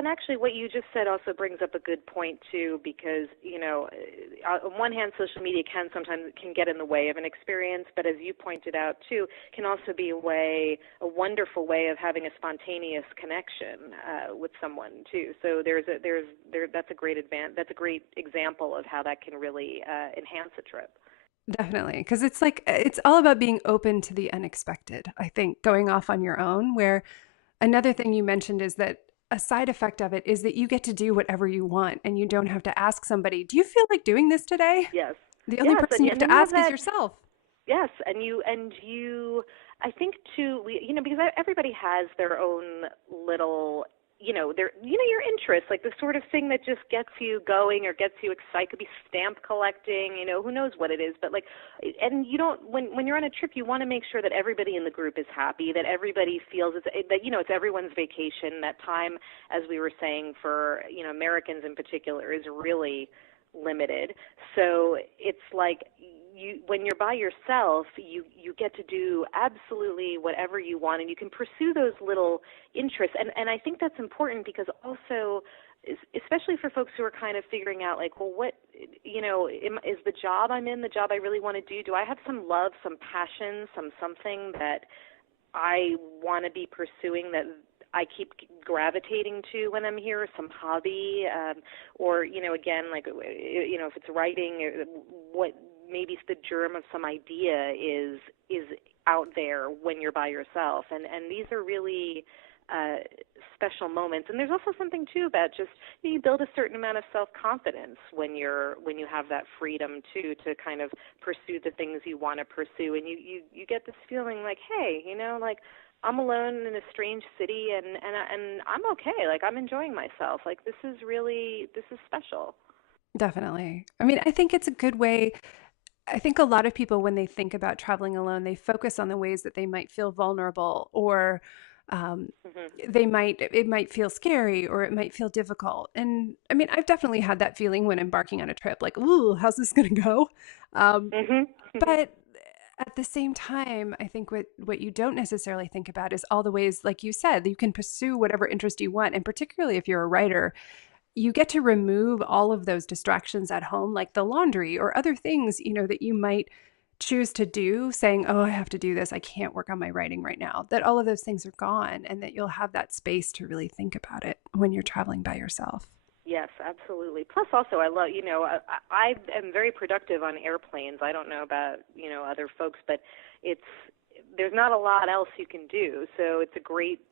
actually what you just said also brings up a good point too, because, on one hand, social media sometimes get in the way of an experience, but as you pointed out too, can also be a wonderful way of having a spontaneous connection with someone too. So that's a great example of how that can really enhance a trip. Definitely. Because it's all about being open to the unexpected, I think, going off on your own, where another thing you mentioned is that a side effect of it is that you get to do whatever you want and you don't have to ask somebody, do you feel like doing this today? Yes. The only person you have to ask is yourself. Yes, and you. I think too. Because everybody has their own little, your interests, like the sort of thing that just gets you going or gets you excited. It could be stamp collecting. Who knows what it is, but and you don't. When you're on a trip, you want to make sure that everybody in the group is happy, that everybody feels that it's everyone's vacation. That time, as we were saying, for Americans in particular, is really limited. So it's like when you're by yourself, you get to do absolutely whatever you want, and you can pursue those little interests. And I think that's important because also, especially for folks who are kind of figuring out what, is the job I'm in the job I really want to do? Do I have some love, some passion, something that I want to be pursuing that I keep gravitating to when I'm here, some hobby, or, again, if it's writing, what maybe the germ of some idea is out there when you're by yourself. And these are really special moments. And there's also something, too, about just you build a certain amount of self-confidence when you have that freedom, too, to kind of pursue the things you want to pursue. And you get this feeling like, hey, I'm alone in a strange city, and I'm okay. I'm enjoying myself. This is special. Definitely. I mean, I think it's a good way. I think a lot of people, when they think about traveling alone, they focus on the ways that they might feel vulnerable, or it might feel scary, or it might feel difficult. And I mean, I've definitely had that feeling when embarking on a trip, ooh, how's this going to go? But at the same time, I think what you don't necessarily think about is all the ways, like you said, you can pursue whatever interest you want. And particularly if you're a writer, you get to remove all of those distractions at home, like the laundry or other things, that you might choose to do, saying, oh, I have to do this, I can't work on my writing right now, that all of those things are gone, and that you'll have that space to really think about it when you're traveling by yourself. Yes, absolutely. Plus, also, I love, I am very productive on airplanes. I don't know about, other folks, but there's not a lot else you can do. So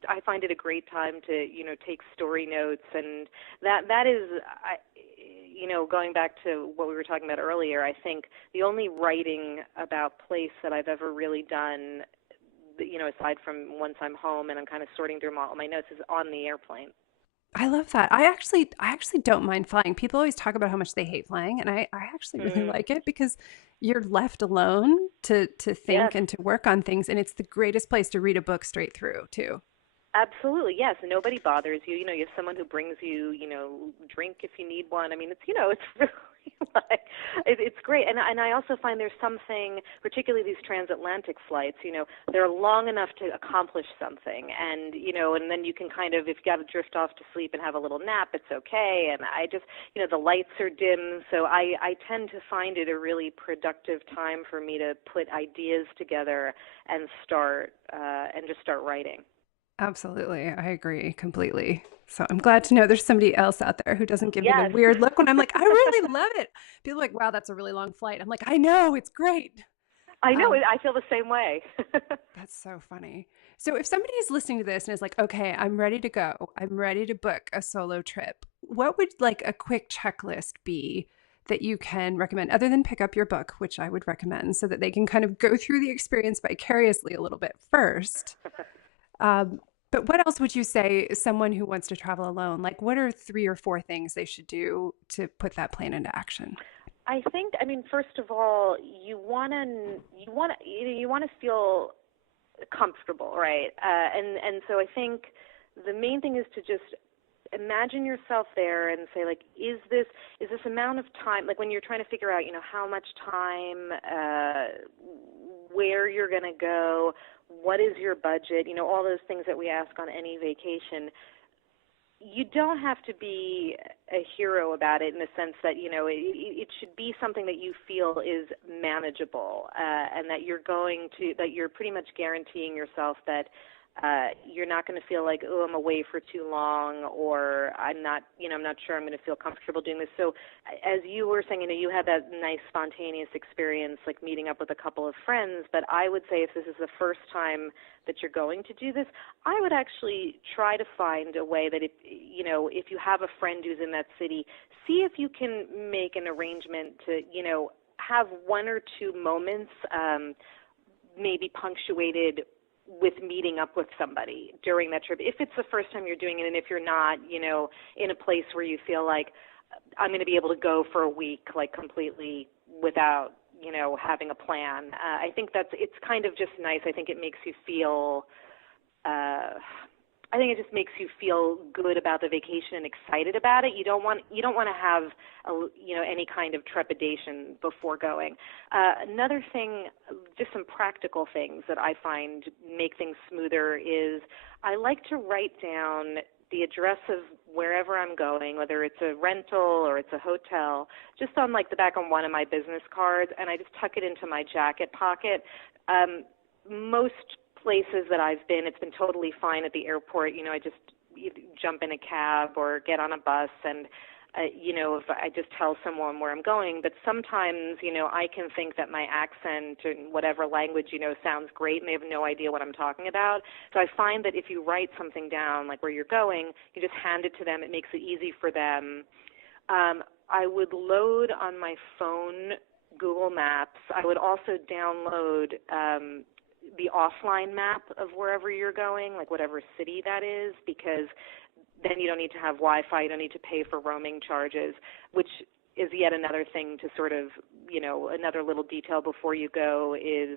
I find it a great time to, take story notes. And that is, going back to what we were talking about earlier, I think the only writing about place that I've ever really done, aside from once I'm home and I'm kind of sorting through all my notes, is on the airplane. I love that. I actually don't mind flying. People always talk about how much they hate flying, and I actually really like it because you're left alone to think and to work on things, and it's the greatest place to read a book straight through, too. Absolutely, yes. Nobody bothers you. You have someone who brings you, drink if you need one. I mean, it's really it's great. And I also find there's something, particularly these transatlantic flights, they're long enough to accomplish something. And, and then you can kind of, if you got to drift off to sleep and have a little nap, it's okay. And I just, the lights are dim. So I tend to find it a really productive time for me to put ideas together and just start writing. Absolutely. I agree completely. So I'm glad to know there's somebody else out there who doesn't give me the weird look when I'm like, I really love it. People are like, wow, that's a really long flight. I'm like, I know, it's great. I know. I feel the same way. That's so funny. So if somebody is listening to this and is like, okay, I'm ready to go, I'm ready to book a solo trip, what would a quick checklist be that you can recommend, other than pick up your book, which I would recommend, so that they can kind of go through the experience vicariously a little bit first? But what else would you say someone who wants to travel alone, what are 3 or 4 things they should do to put that plan into action? I think, first of all, you want to feel comfortable, right? And so I think the main thing is to just imagine yourself there and say, is this amount of time, when you're trying to figure out, how much time, where you're going to go, what is your budget, all those things that we ask on any vacation. You don't have to be a hero about it in the sense that, it should be something that you feel is manageable, and that you're pretty much guaranteeing yourself that You're not going to feel like, oh, I'm away for too long, or I'm not sure I'm going to feel comfortable doing this. So as you were saying, you had that nice spontaneous experience, like meeting up with a couple of friends. But I would say if this is the first time that you're going to do this, I would actually try to find a way that if you have a friend who's in that city, see if you can make an arrangement to, have one or two moments, maybe punctuated with meeting up with somebody during that trip, if it's the first time you're doing it, and if you're not, in a place where you feel like I'm going to be able to go for a week, like completely without, having a plan. I think it's kind of just nice. I think it makes you feel, makes you feel good about the vacation and excited about it. You don't want to have any kind of trepidation before going. Another thing, just some practical things that I find make things smoother is I like to write down the address of wherever I'm going, whether it's a rental or it's a hotel, just on like the back on one of my business cards, and I just tuck it into my jacket pocket. Most places that I've been, it's been totally fine at the airport. I just jump in a cab or get on a bus, and if I just tell someone where I'm going. But sometimes, I can think that my accent in whatever language, sounds great, and they have no idea what I'm talking about. So I find that if you write something down, like where you're going, you just hand it to them. It makes it easy for them. I would load on my phone Google Maps. I would also download the offline map of wherever you're going, like whatever city that is, because then you don't need to have Wi-Fi, you don't need to pay for roaming charges, which is yet another thing to sort of, another little detail before you go is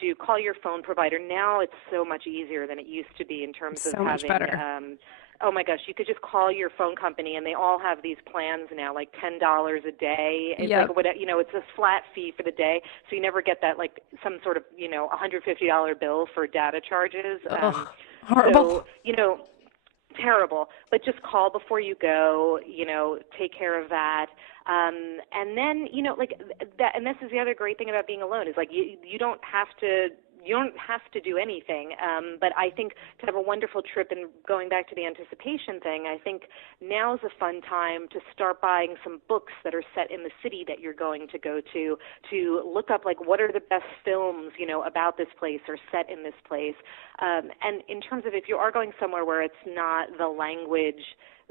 to call your phone provider. Now it's so much easier than it used to be in terms of so much having better. Oh my gosh, you could just call your phone company, and they all have these plans now, like $10 a day. It's Yep. like it's a flat fee for the day, so you never get that like some sort of $150 bill for data charges. Ugh, horrible. So terrible. But just call before you go. Take care of that. And then that. And this is the other great thing about being alone is like you don't have to. You don't have to do anything, but I think to have a wonderful trip, and going back to the anticipation thing, I think now is a fun time to start buying some books that are set in the city that you're going to go to look up like what are the best films, about this place or set in this place. And in terms of if you are going somewhere where it's not the language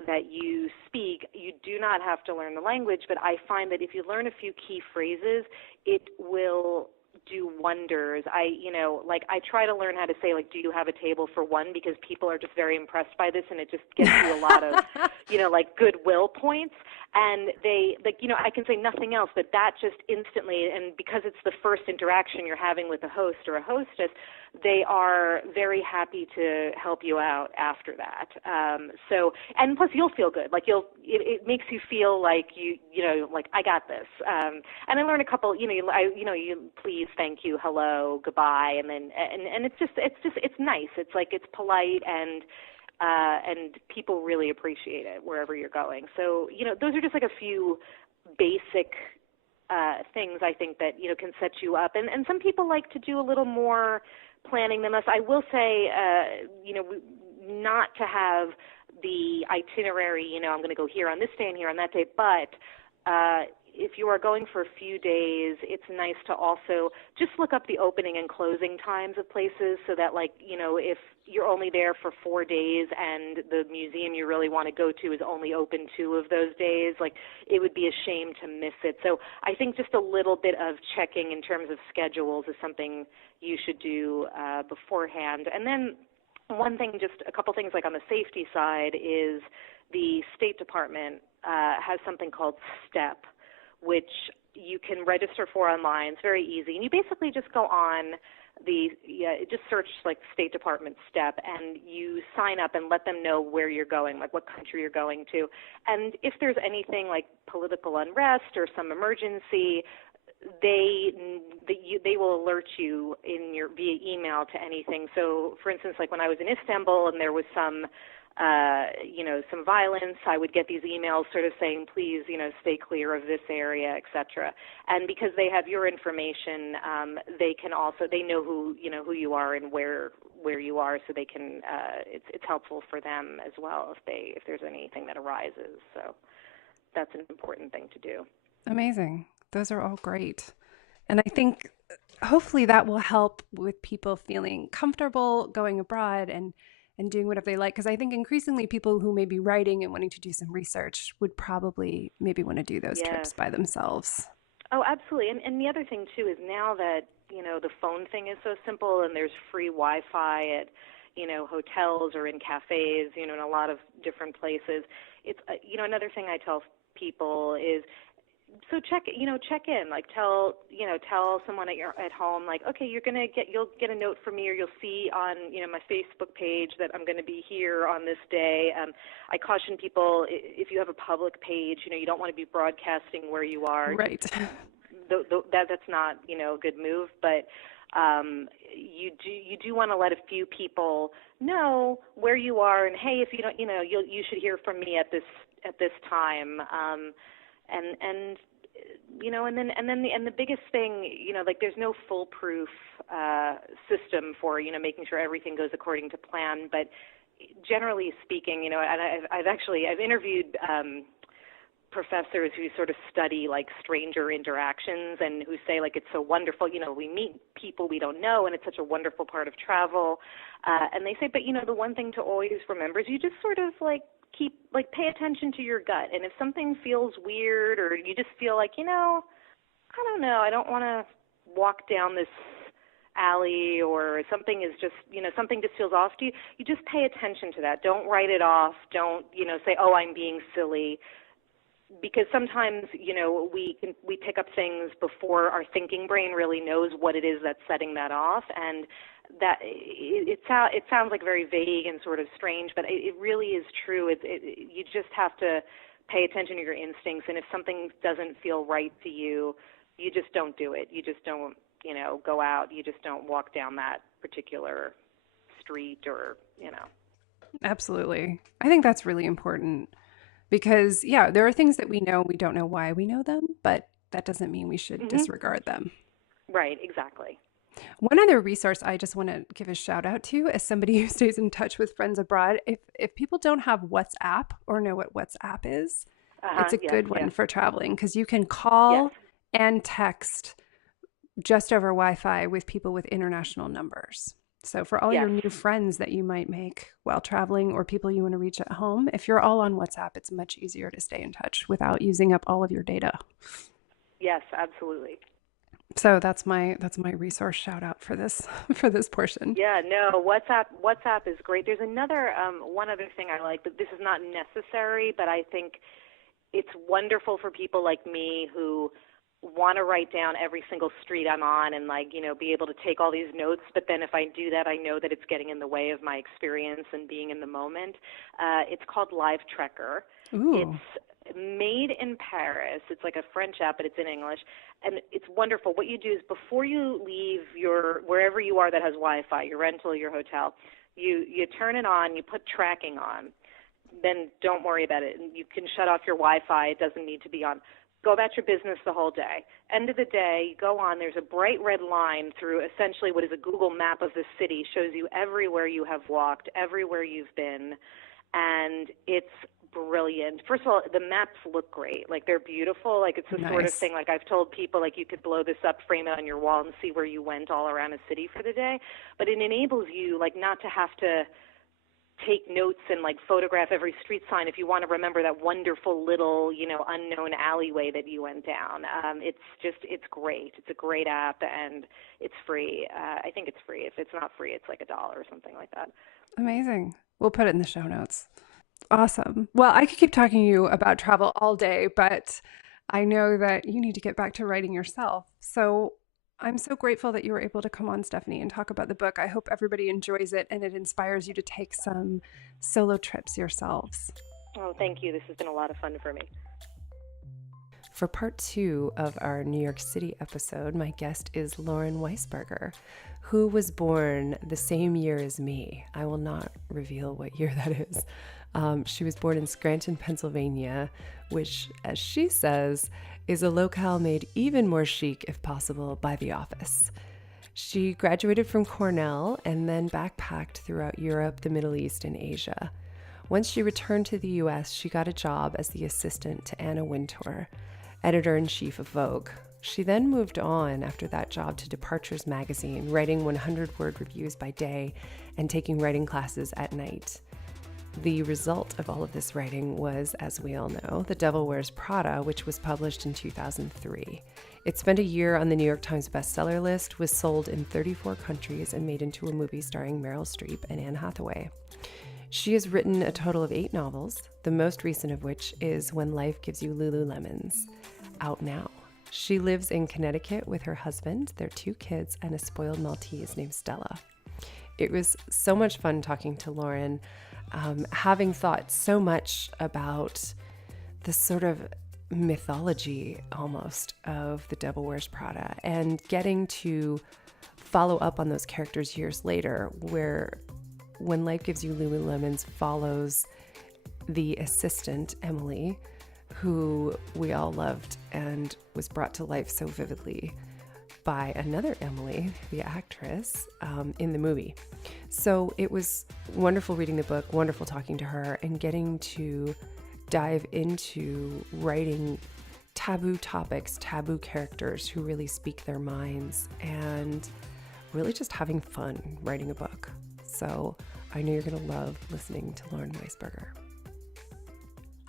that you speak, you do not have to learn the language, but I find that if you learn a few key phrases, it will do wonders. I try to learn how to say, like, do you have a table for one? Because people are just very impressed by this, and it just gets you a lot of, goodwill points. And I can say nothing else, but that just instantly, and because it's the first interaction you're having with a host or a hostess, they are very happy to help you out after that. And plus you'll feel good. Like it makes you feel like like I got this. And I learned a couple, you please, thank you, hello, goodbye, and then and it's nice. It's like it's polite and people really appreciate it wherever you're going. So those are just like a few basic things I think that can set you up. And some people like to do a little more planning than us. I will say, not to have the itinerary, I'm going to go here on this day and here on that day, but if you are going for a few days, it's nice to also just look up the opening and closing times of places so that, if you're only there for 4 days and the museum you really want to go to is only open 2 of those days, it would be a shame to miss it. So I think just a little bit of checking in terms of schedules is something you should do beforehand. And then just a couple things on the safety side is the State Department has something called STEP, which you can register for online. It's very easy. And you basically just go on just search State Department STEP, and you sign up and let them know where you're going, what country you're going to. And if there's anything like political unrest or some emergency, they will alert you via email to anything. So, for instance, when I was in Istanbul and there was some some violence. I would get these emails sort of saying, please, stay clear of this area, etc. And because they have your information, they know who you are and where you are, so they can. It's helpful for them as well if there's anything that arises. So that's an important thing to do. Amazing. Those are all great. And I think hopefully that will help with people feeling comfortable going abroad and doing whatever they like. Because I think increasingly people who may be writing and wanting to do some research would probably maybe want to do those trips by themselves. Oh, absolutely. And the other thing, too, is now that, the phone thing is so simple and there's free Wi-Fi at, hotels or in cafes, in a lot of different places. It's, another thing I tell people is, so check in, like tell someone at home, like, okay, you'll get a note from me, or you'll see on, my Facebook page that I'm going to be here on this day. I caution people, if you have a public page, you don't want to be broadcasting where you are. Right. That's not, a good move, but you do want to let a few people know where you are, and hey, if you don't, you should hear from me at this time. And the biggest thing, like there's no foolproof system for making sure everything goes according to plan. But generally speaking, and I've interviewed professors who sort of study like stranger interactions and who say like it's so wonderful. We meet people we don't know, and it's such a wonderful part of travel. And they say, but the one thing to always remember is you just sort of pay attention to your gut. And if something feels weird, or you just feel like, I don't know, I don't want to walk down this alley, or something is just, something just feels off to you, you just pay attention to that. Don't write it off. Don't, say, oh, I'm being silly. Because sometimes, we pick up things before our thinking brain really knows what it is that's setting that off. And that it sounds like very vague and sort of strange, but it really is true. You just have to pay attention to your instincts, and if something doesn't feel right to you, you just don't do it. You just don't, go out. You just don't walk down that particular street, or. Absolutely. I think that's really important because, there are things that we know, we don't know why we know them, but that doesn't mean we should disregard them. Right, exactly. One other resource I just want to give a shout out to, as somebody who stays in touch with friends abroad, if people don't have WhatsApp or know what WhatsApp is, it's a good one for traveling, because you can call and text just over Wi-Fi with people with international numbers. So for all your new friends that you might make while traveling, or people you want to reach at home, if you're all on WhatsApp, it's much easier to stay in touch without using up all of your data. Yes, absolutely. So that's my resource shout out for this portion. Yeah, no, WhatsApp is great. There's another one other thing I like, but this is not necessary, but I think it's wonderful for people like me who want to write down every single street I'm on and be able to take all these notes. But then if I do that, I know that it's getting in the way of my experience and being in the moment. It's called Live Trekker. Ooh. It's made in Paris. It's like a French app, but it's in English. And it's wonderful. What you do is before you leave wherever you are that has Wi-Fi, your rental, your hotel, you turn it on, you put tracking on. Then don't worry about it. You can shut off your Wi-Fi. It doesn't need to be on. Go about your business the whole day. End of the day, you go on. There's a bright red line through essentially what is a Google map of the city. Shows you everywhere you have walked, everywhere you've been, and it's brilliant. First of all, the maps look great. Like, they're beautiful. Like, it's the sort of thing, like, I've told people, like, you could blow this up, frame it on your wall, and see where you went all around a city for the day. But it enables you, like, not to have to take notes and photograph every street sign if you want to remember that wonderful little, unknown alleyway that you went down. It's great. It's a great app, and it's free. I think it's free. If it's not free, it's like $1 or something like that. Amazing. We'll put it in the show notes. Awesome. Well, I could keep talking to you about travel all day, but I know that you need to get back to writing yourself. So I'm so grateful that you were able to come on, Stephanie, and talk about the book. I hope everybody enjoys it and it inspires you to take some solo trips yourselves. Oh, thank you. This has been a lot of fun for me. For part 2 of our New York City episode, my guest is Lauren Weisberger, who was born the same year as me. I will not reveal what year that is. She was born in Scranton, Pennsylvania, which, as she says, is a locale made even more chic, if possible, by The Office. She graduated from Cornell and then backpacked throughout Europe, the Middle East, and Asia. Once she returned to the U.S., she got a job as the assistant to Anna Wintour, editor-in-chief of Vogue. She then moved on after that job to Departures magazine, writing 100-word reviews by day and taking writing classes at night. The result of all of this writing was, as we all know, The Devil Wears Prada, which was published in 2003. It spent a year on the New York Times bestseller list, was sold in 34 countries, and made into a movie starring Meryl Streep and Anne Hathaway. She has written a total of 8 novels, the most recent of which is When Life Gives You Lululemons, out now. She lives in Connecticut with her husband, their 2 kids, and a spoiled Maltese named Stella. It was so much fun talking to Lauren, having thought so much about the sort of mythology almost of The Devil Wears Prada, and getting to follow up on those characters years later, where When Life Gives You Lululemons follows the assistant, Emily, who we all loved and was brought to life so vividly by another Emily, the actress, in the movie. So it was wonderful reading the book, wonderful talking to her, and getting to dive into writing taboo topics, taboo characters who really speak their minds, and really just having fun writing a book. So I know you're going to love listening to Lauren Weisberger.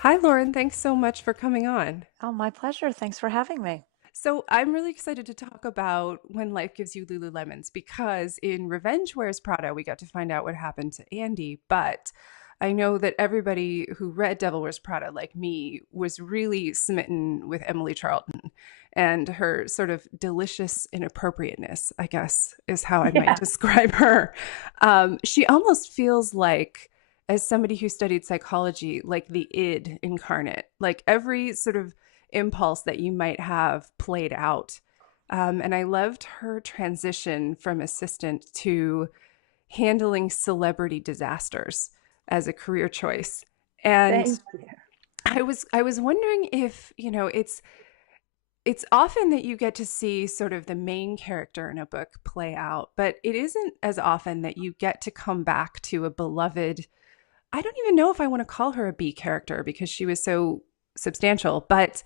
Hi, Lauren. Thanks so much for coming on. Oh, my pleasure. Thanks for having me. So I'm really excited to talk about When Life Gives You Lululemons, because in Revenge Wears Prada, we got to find out what happened to Andy. But I know that everybody who read Devil Wears Prada, like me, was really smitten with Emily Charlton and her sort of delicious inappropriateness, I guess, is how I might describe her. She almost feels like, as somebody who studied psychology, like the id incarnate, like every sort of impulse that you might have played out. And I loved her transition from assistant to handling celebrity disasters as a career choice. And I was wondering if, it's often that you get to see sort of the main character in a book play out, but it isn't as often that you get to come back to a beloved. I don't even know if I want to call her a B character because she was so substantial, but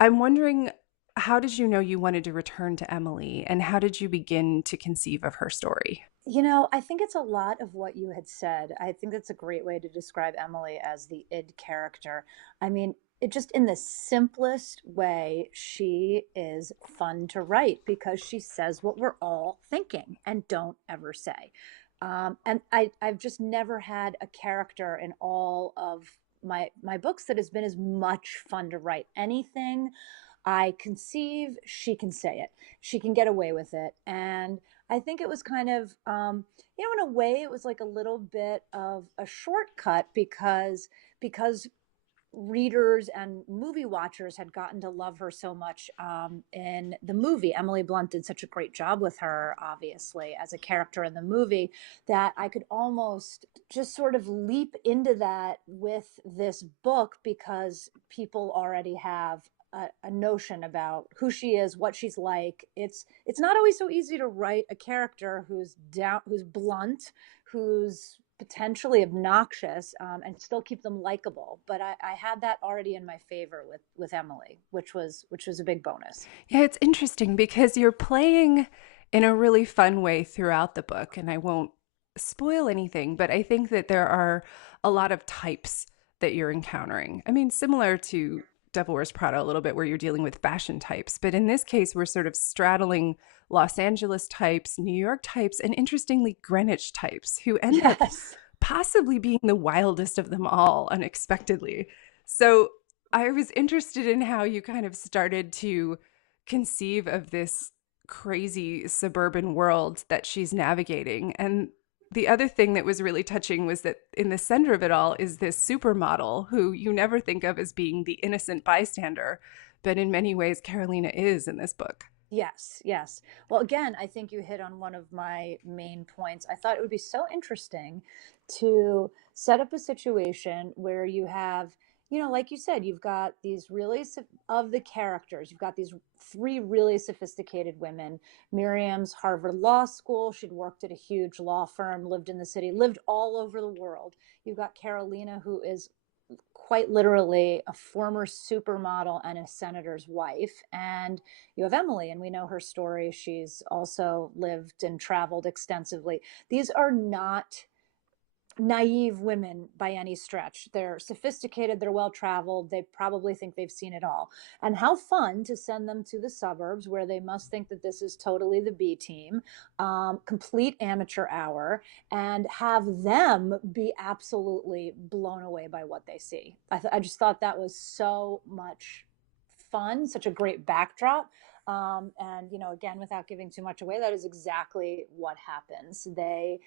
I'm wondering, how did you know you wanted to return to Emily, and how did you begin to conceive of her story? I think it's a lot of what you had said. I think that's a great way to describe Emily as the id character. I mean, it just in the simplest way, she is fun to write because she says what we're all thinking and don't ever say. And I've just never had a character in all of my books that has been as much fun to write. Anything I conceive, she can say it. She can get away with it. And I think it was kind of, in a way, it was like a little bit of a shortcut because readers and movie watchers had gotten to love her so much in the movie. Emily Blunt did such a great job with her, obviously, as a character in the movie, that I could almost just sort of leap into that with this book because people already have a notion about who she is, what she's like. It's not always so easy to write a character who's blunt, who's potentially obnoxious, and still keep them likable. But I had that already in my favor with Emily, which was a big bonus. Yeah, it's interesting because you're playing in a really fun way throughout the book, and I won't spoil anything, but I think that there are a lot of types that you're encountering. I mean, similar to Devil Wears Prada a little bit, where you're dealing with fashion types, but in this case, we're sort of straddling Los Angeles types, New York types, and interestingly, Greenwich types, who end up possibly being the wildest of them all unexpectedly. So I was interested in how you kind of started to conceive of this crazy suburban world that she's navigating. And the other thing that was really touching was that in the center of it all is this supermodel who you never think of as being the innocent bystander, but in many ways, Carolina is in this book. Yes, yes. Well, again, I think you hit on one of my main points. I thought it would be so interesting to set up a situation where you have, like you said, you've got these of the characters, you've got these three really sophisticated women. Miriam's Harvard Law School. She'd worked at a huge law firm, lived in the city, lived all over the world. You've got Carolina, who is quite literally a former supermodel and a senator's wife. And you have Emily, and we know her story. She's also lived and traveled extensively. These are not naive women by any stretch. They're sophisticated, they're well traveled, they probably think they've seen it all. And how fun to send them to the suburbs where they must think that this is totally the B team, complete amateur hour, and have them be absolutely blown away by what they see. I just thought that was so much fun, such a great backdrop. And again, without giving too much away, that is exactly what happens. They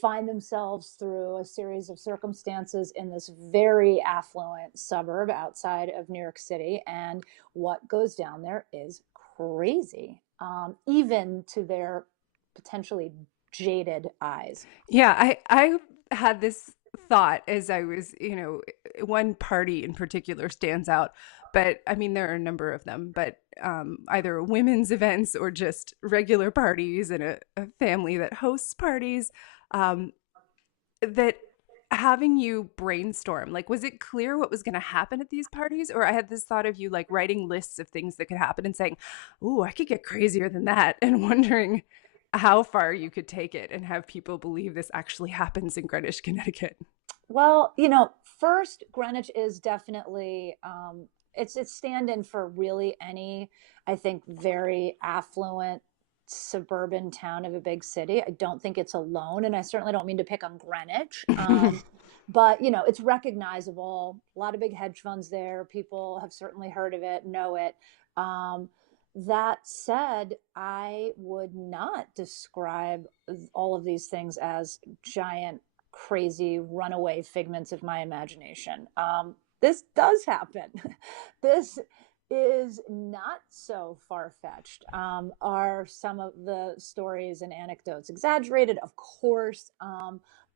find themselves through a series of circumstances in this very affluent suburb outside of New York City, and what goes down there is crazy, even to their potentially jaded eyes. Yeah, I had this thought as I was, one party in particular stands out, but I mean, there are a number of them, but either women's events or just regular parties and a family that hosts parties, that having you brainstorm, like, was it clear what was going to happen at these parties? Or I had this thought of you like writing lists of things that could happen and saying, "Ooh, I could get crazier than that," and wondering how far you could take it and have people believe this actually happens in Greenwich, Connecticut. Well, first, Greenwich is definitely it's stand-in for really any, I think, very affluent suburban town of a big city. I don't think it's alone, and I certainly don't mean to pick on Greenwich. But it's recognizable. A lot of big hedge funds there. People have certainly heard of it, know it. That said, I would not describe all of these things as giant, crazy, runaway figments of my imagination. This does happen. This is not so far-fetched. Are some of the stories and anecdotes exaggerated? Of course,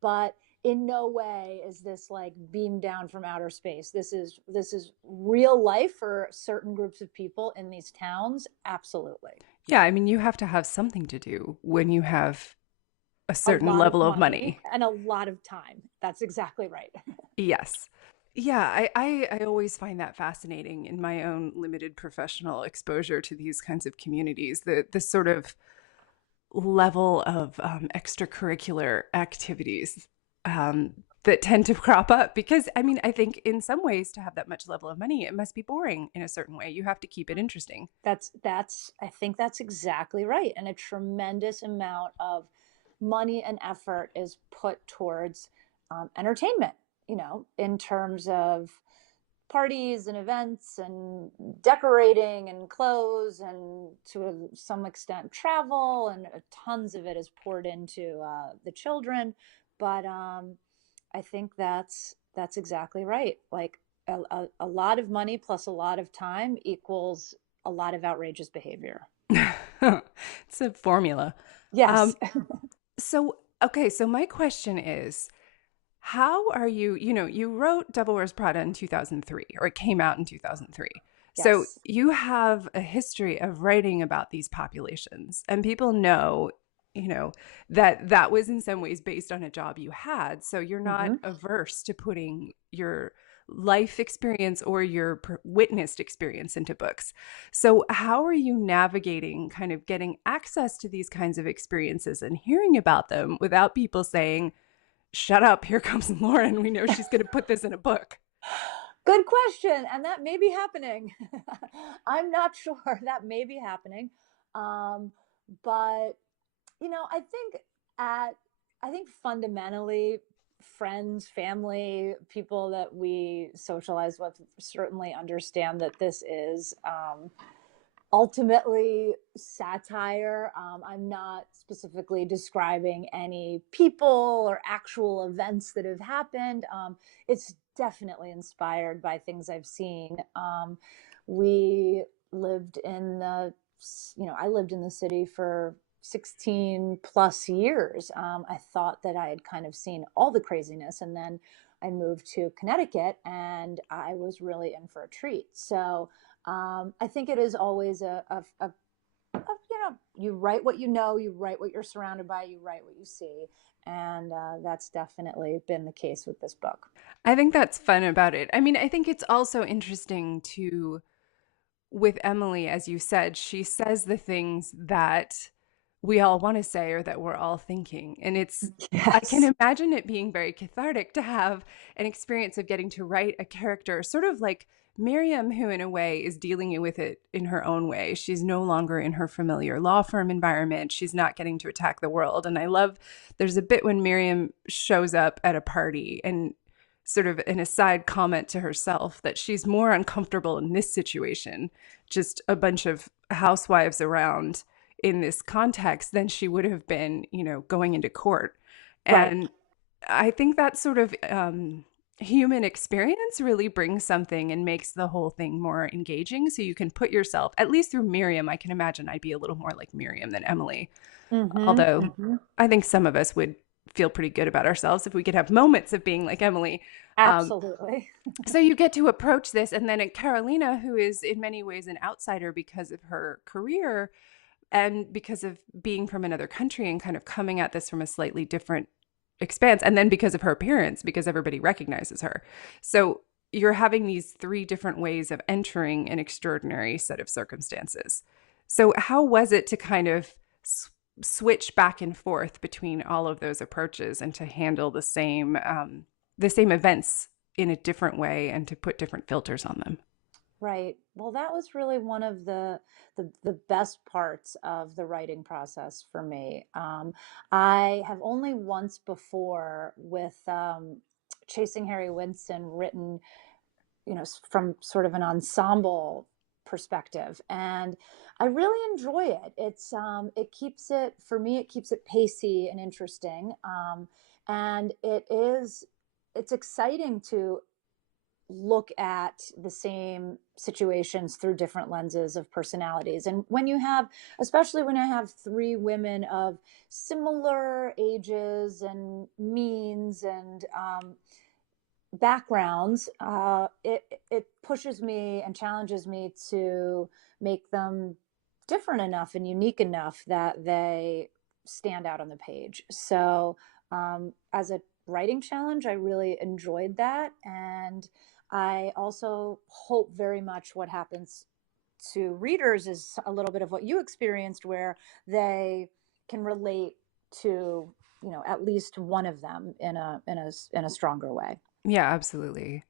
but in no way is this like beamed down from outer space. This is real life for certain groups of people in these towns. Absolutely. Yeah, I mean, you have to have something to do when you have a certain level of money and a lot of time. That's exactly right. Yes. Yeah, I always find that fascinating in my own limited professional exposure to these kinds of communities, the sort of level of extracurricular activities that tend to crop up. Because, I mean, I think in some ways to have that much level of money, it must be boring in a certain way. You have to keep it interesting. I think that's exactly right. And a tremendous amount of money and effort is put towards entertainment, in terms of parties and events and decorating and clothes, and to some extent travel, and tons of it is poured into the children. But I think that's exactly right. Like a lot of money plus a lot of time equals a lot of outrageous behavior. It's a formula. Yes. Okay, so my question is, how are you, you wrote Devil Wears Prada in 2003, or it came out in 2003. Yes. So you have a history of writing about these populations, and people know, that was in some ways based on a job you had. So you're not averse to putting your life experience or your witnessed experience into books. So how are you navigating kind of getting access to these kinds of experiences and hearing about them without people saying, "Shut up, here comes Lauren. We know she's going to put this in a book"? Good question. And that may be happening. I'm not sure. That may be happening. But, I think fundamentally, friends, family, people that we socialize with certainly understand that this is ultimately satire. I'm not specifically describing any people or actual events that have happened. It's definitely inspired by things I've seen. we lived in the, I lived in the city for 16 plus years. I thought that I had kind of seen all the craziness, and then I moved to Connecticut and I was really in for a treat. So I think it is always you write what you know, you write what you're surrounded by, you write what you see. And that's definitely been the case with this book. I think that's fun about it. I mean, I think it's also interesting to, with Emily, as you said, she says the things that we all want to say or that we're all thinking. And I can Yes. imagine it being very cathartic to have an experience of getting to write a character, sort of like Miriam, who in a way is dealing with it in her own way. She's no longer in her familiar law firm environment. She's not getting to attack the world. And I love, there's a bit when Miriam shows up at a party and sort of an aside comment to herself that she's more uncomfortable in this situation, just a bunch of housewives around in this context, than she would have been, going into court. Right. And I think that sort of human experience really brings something and makes the whole thing more engaging. So you can put yourself, at least through Miriam, I can imagine I'd be a little more like Miriam than Emily. Although I think some of us would feel pretty good about ourselves if we could have moments of being like Emily. Absolutely. So you get to approach this. And then Carolina, who is in many ways an outsider because of her career and because of being from another country and kind of coming at this from a slightly different expanse. And then because of her appearance, because everybody recognizes her. So you're having these three different ways of entering an extraordinary set of circumstances. So how was it to kind of switch back and forth between all of those approaches and to handle the same events in a different way and to put different filters on them? Right. Well, that was really one of the best parts of the writing process for me. I have only once before with Chasing Harry Winston written, from sort of an ensemble perspective, and I really enjoy it. It keeps it, for me, it keeps it pacey and interesting, and it's exciting to look at the same situations through different lenses of personalities. And especially when I have three women of similar ages and means and backgrounds, it pushes me and challenges me to make them different enough and unique enough that they stand out on the page. So as a writing challenge, I really enjoyed that. And I also hope very much what happens to readers is a little bit of what you experienced, where they can relate to, at least one of them in a stronger way. Yeah, absolutely.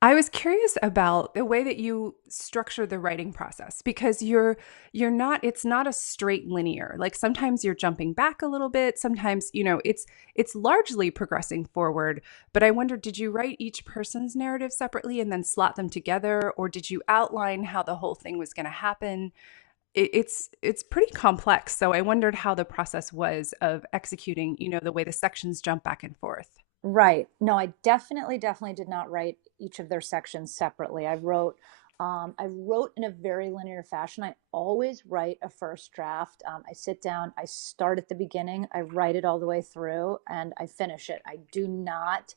I was curious about the way that you structure the writing process, because it's not a straight linear. Like sometimes you're jumping back a little bit, sometimes, it's largely progressing forward. But I wonder, did you write each person's narrative separately and then slot them together, or did you outline how the whole thing was going to happen? It's pretty complex. So I wondered how the process was of executing, the way the sections jump back and forth. Right. No, I definitely did not write each of their sections separately. I wrote in a very linear fashion. I always write a first draft. I sit down, I start at the beginning, I write it all the way through, and I finish it. I do not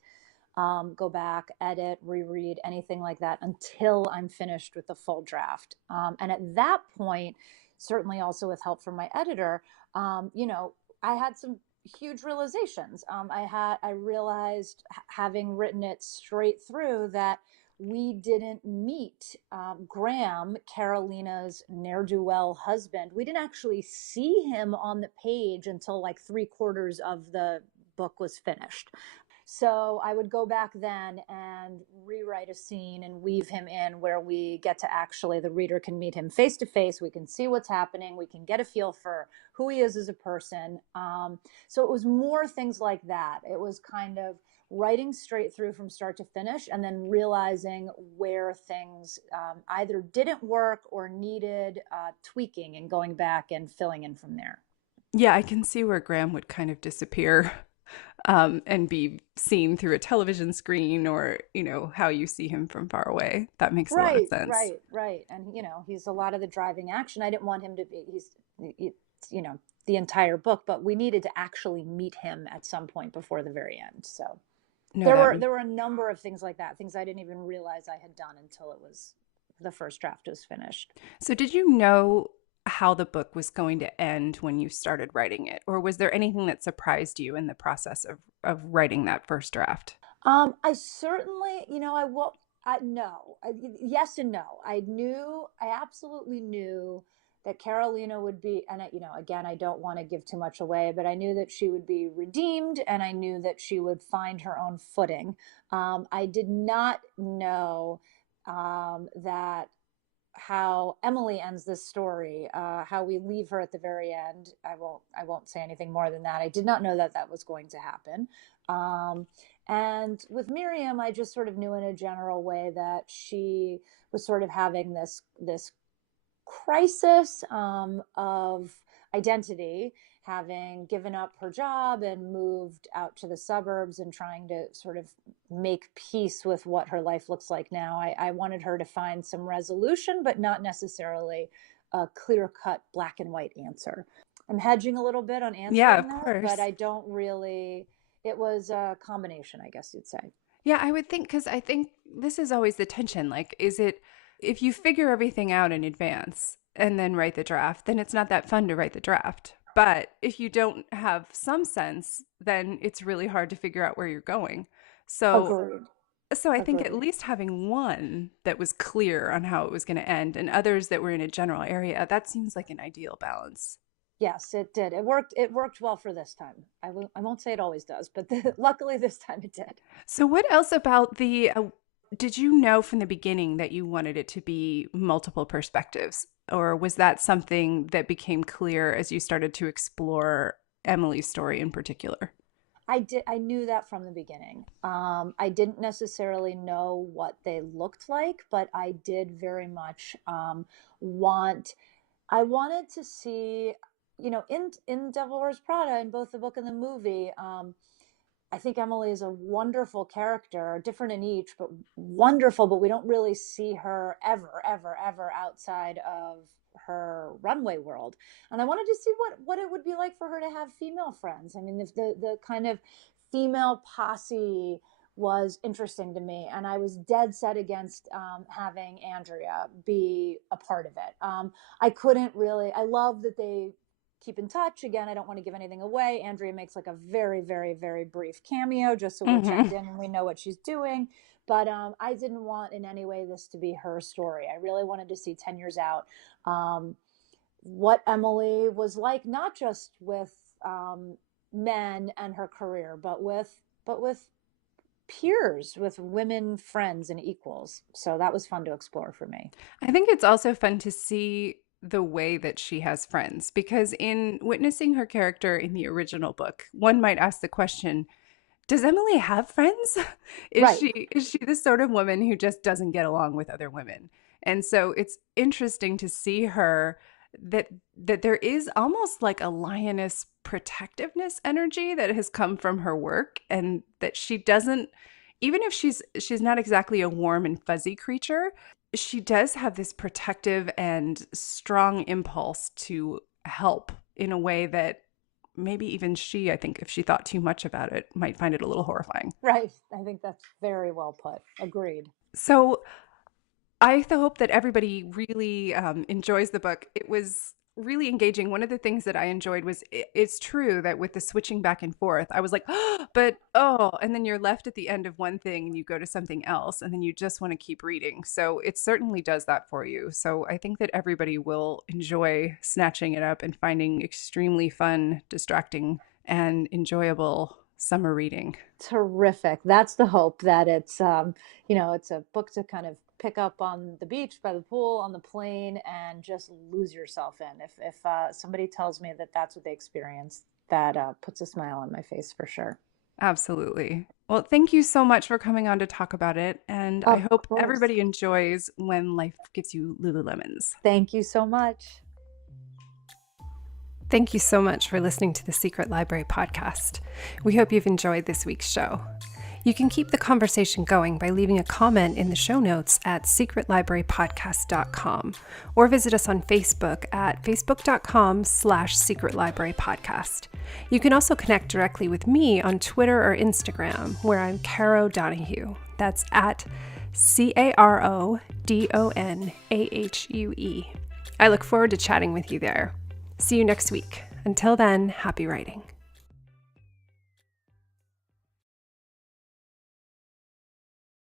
go back, edit, reread, anything like that until I'm finished with the full draft. And at that point, certainly also with help from my editor, I had some huge realizations. I realized, having written it straight through, that we didn't meet Graham, Carolina's ne'er-do-well husband. We didn't actually see him on the page until like 3/4 of the book was finished. So I would go back then and rewrite a scene and weave him in where we get to actually, the reader can meet him face to face. We can see what's happening. We can get a feel for who he is as a person. So it was more things like that. It was kind of writing straight through from start to finish, and then realizing where things either didn't work or needed tweaking, and going back and filling in from there. Yeah, I can see where Graham would kind of disappear and be seen through a television screen or, how you see him from far away. That makes a lot of Right, sense. right. And he's a lot of the driving action. I didn't want him to be, you know, the entire book, but we needed to actually meet him at some point before the very end. So No, there were a number of things like that, things I didn't even realize I had done until the first draft was finished. So did you know how the book was going to end when you started writing it? Or was there anything that surprised you in the process of writing that first draft? I certainly, no, yes and no. I absolutely knew that Carolina would be, and again, I don't want to give too much away, but I knew that she would be redeemed, and I knew that she would find her own footing. I did not know that how Emily ends this story, how we leave her at the very end. I won't say anything more than that. I did not know that that was going to happen. And with Miriam, I just sort of knew in a general way that she was sort of having this crisis of identity, having given up her job and moved out to the suburbs and trying to sort of make peace with what her life looks like now. I wanted her to find some resolution, but not necessarily a clear-cut black and white answer. I'm hedging a little bit on Yeah, answering of that, but course. I don't really, it was a combination, I guess you'd say. Yeah, I would think, because I think this is always the tension. Like, is it, if you figure everything out in advance and then write the draft, then it's not that fun to write the draft. But if you don't have some sense, then it's really hard to figure out where you're going. So, Agreed. so I think at Agreed. least having one that was clear on how it was going to end and others that were in a general area, that seems like an ideal balance. Yes, it did. It worked well for this time. I won't say it always does, but luckily this time it did. So, what else about did you know from the beginning that you wanted it to be multiple perspectives? Or was that something that became clear as you started to explore Emily's story in particular? I knew that from the beginning. I didn't necessarily know what they looked like, but I did very much want. I wanted to see, in Devil Wears Prada, in both the book and the movie. I think Emily is a wonderful character, different in each, but wonderful. But we don't really see her ever outside of her runway world. And I wanted to see what it would be like for her to have female friends. I mean, the kind of female posse was interesting to me, and I was dead set against having Andrea be a part of it. I couldn't really. I love that they keep in touch. Again, I don't want to give anything away. Andrea makes like a very, very, very brief cameo just so we're checked Hmm. in and we know what she's doing. But I didn't want in any way this to be her story. I really wanted to see 10 years out um, what Emily was like, not just with men and her career, but with peers, with women friends and equals. So that was fun to explore for me. I think it's also fun to see the way that she has friends, because in witnessing her character in the original book, one might ask the question, does Emily have friends? Right. Is she the sort of woman who just doesn't get along with other women? And so it's interesting to see her that there is almost like a lioness protectiveness energy that has come from her work, and that she doesn't, even if she's not exactly a warm and fuzzy creature, she does have this protective and strong impulse to help in a way that maybe even she, I think, if she thought too much about it, might find it a little horrifying. Right. I think that's very well put. Agreed. So I hope that everybody really enjoys the book. It was really engaging. One of the things that I enjoyed was it's true that with the switching back and forth, I was like, oh, but oh, and then you're left at the end of one thing and you go to something else and then you just want to keep reading. So it certainly does that for you. So I think that everybody will enjoy snatching it up and finding extremely fun, distracting, and enjoyable summer reading. Terrific. That's the hope, that it's a book to kind of pick up on the beach, by the pool, on the plane, and just lose yourself in. If somebody tells me that that's what they experience, that puts a smile on my face for sure. Absolutely. Well, thank you so much for coming on to talk about it. And I Of hope course. everybody enjoys When Life Gives You Lululemons. Thank you so much. Thank you so much for listening to the Secret Library podcast. We hope you've enjoyed this week's show. You can keep the conversation going by leaving a comment in the show notes at secretlibrarypodcast.com or visit us on Facebook at facebook.com/secretlibrarypodcast. You can also connect directly with me on Twitter or Instagram, where I'm Caro Donahue. That's at CaroDonahue. I look forward to chatting with you there. See you next week. Until then, happy writing.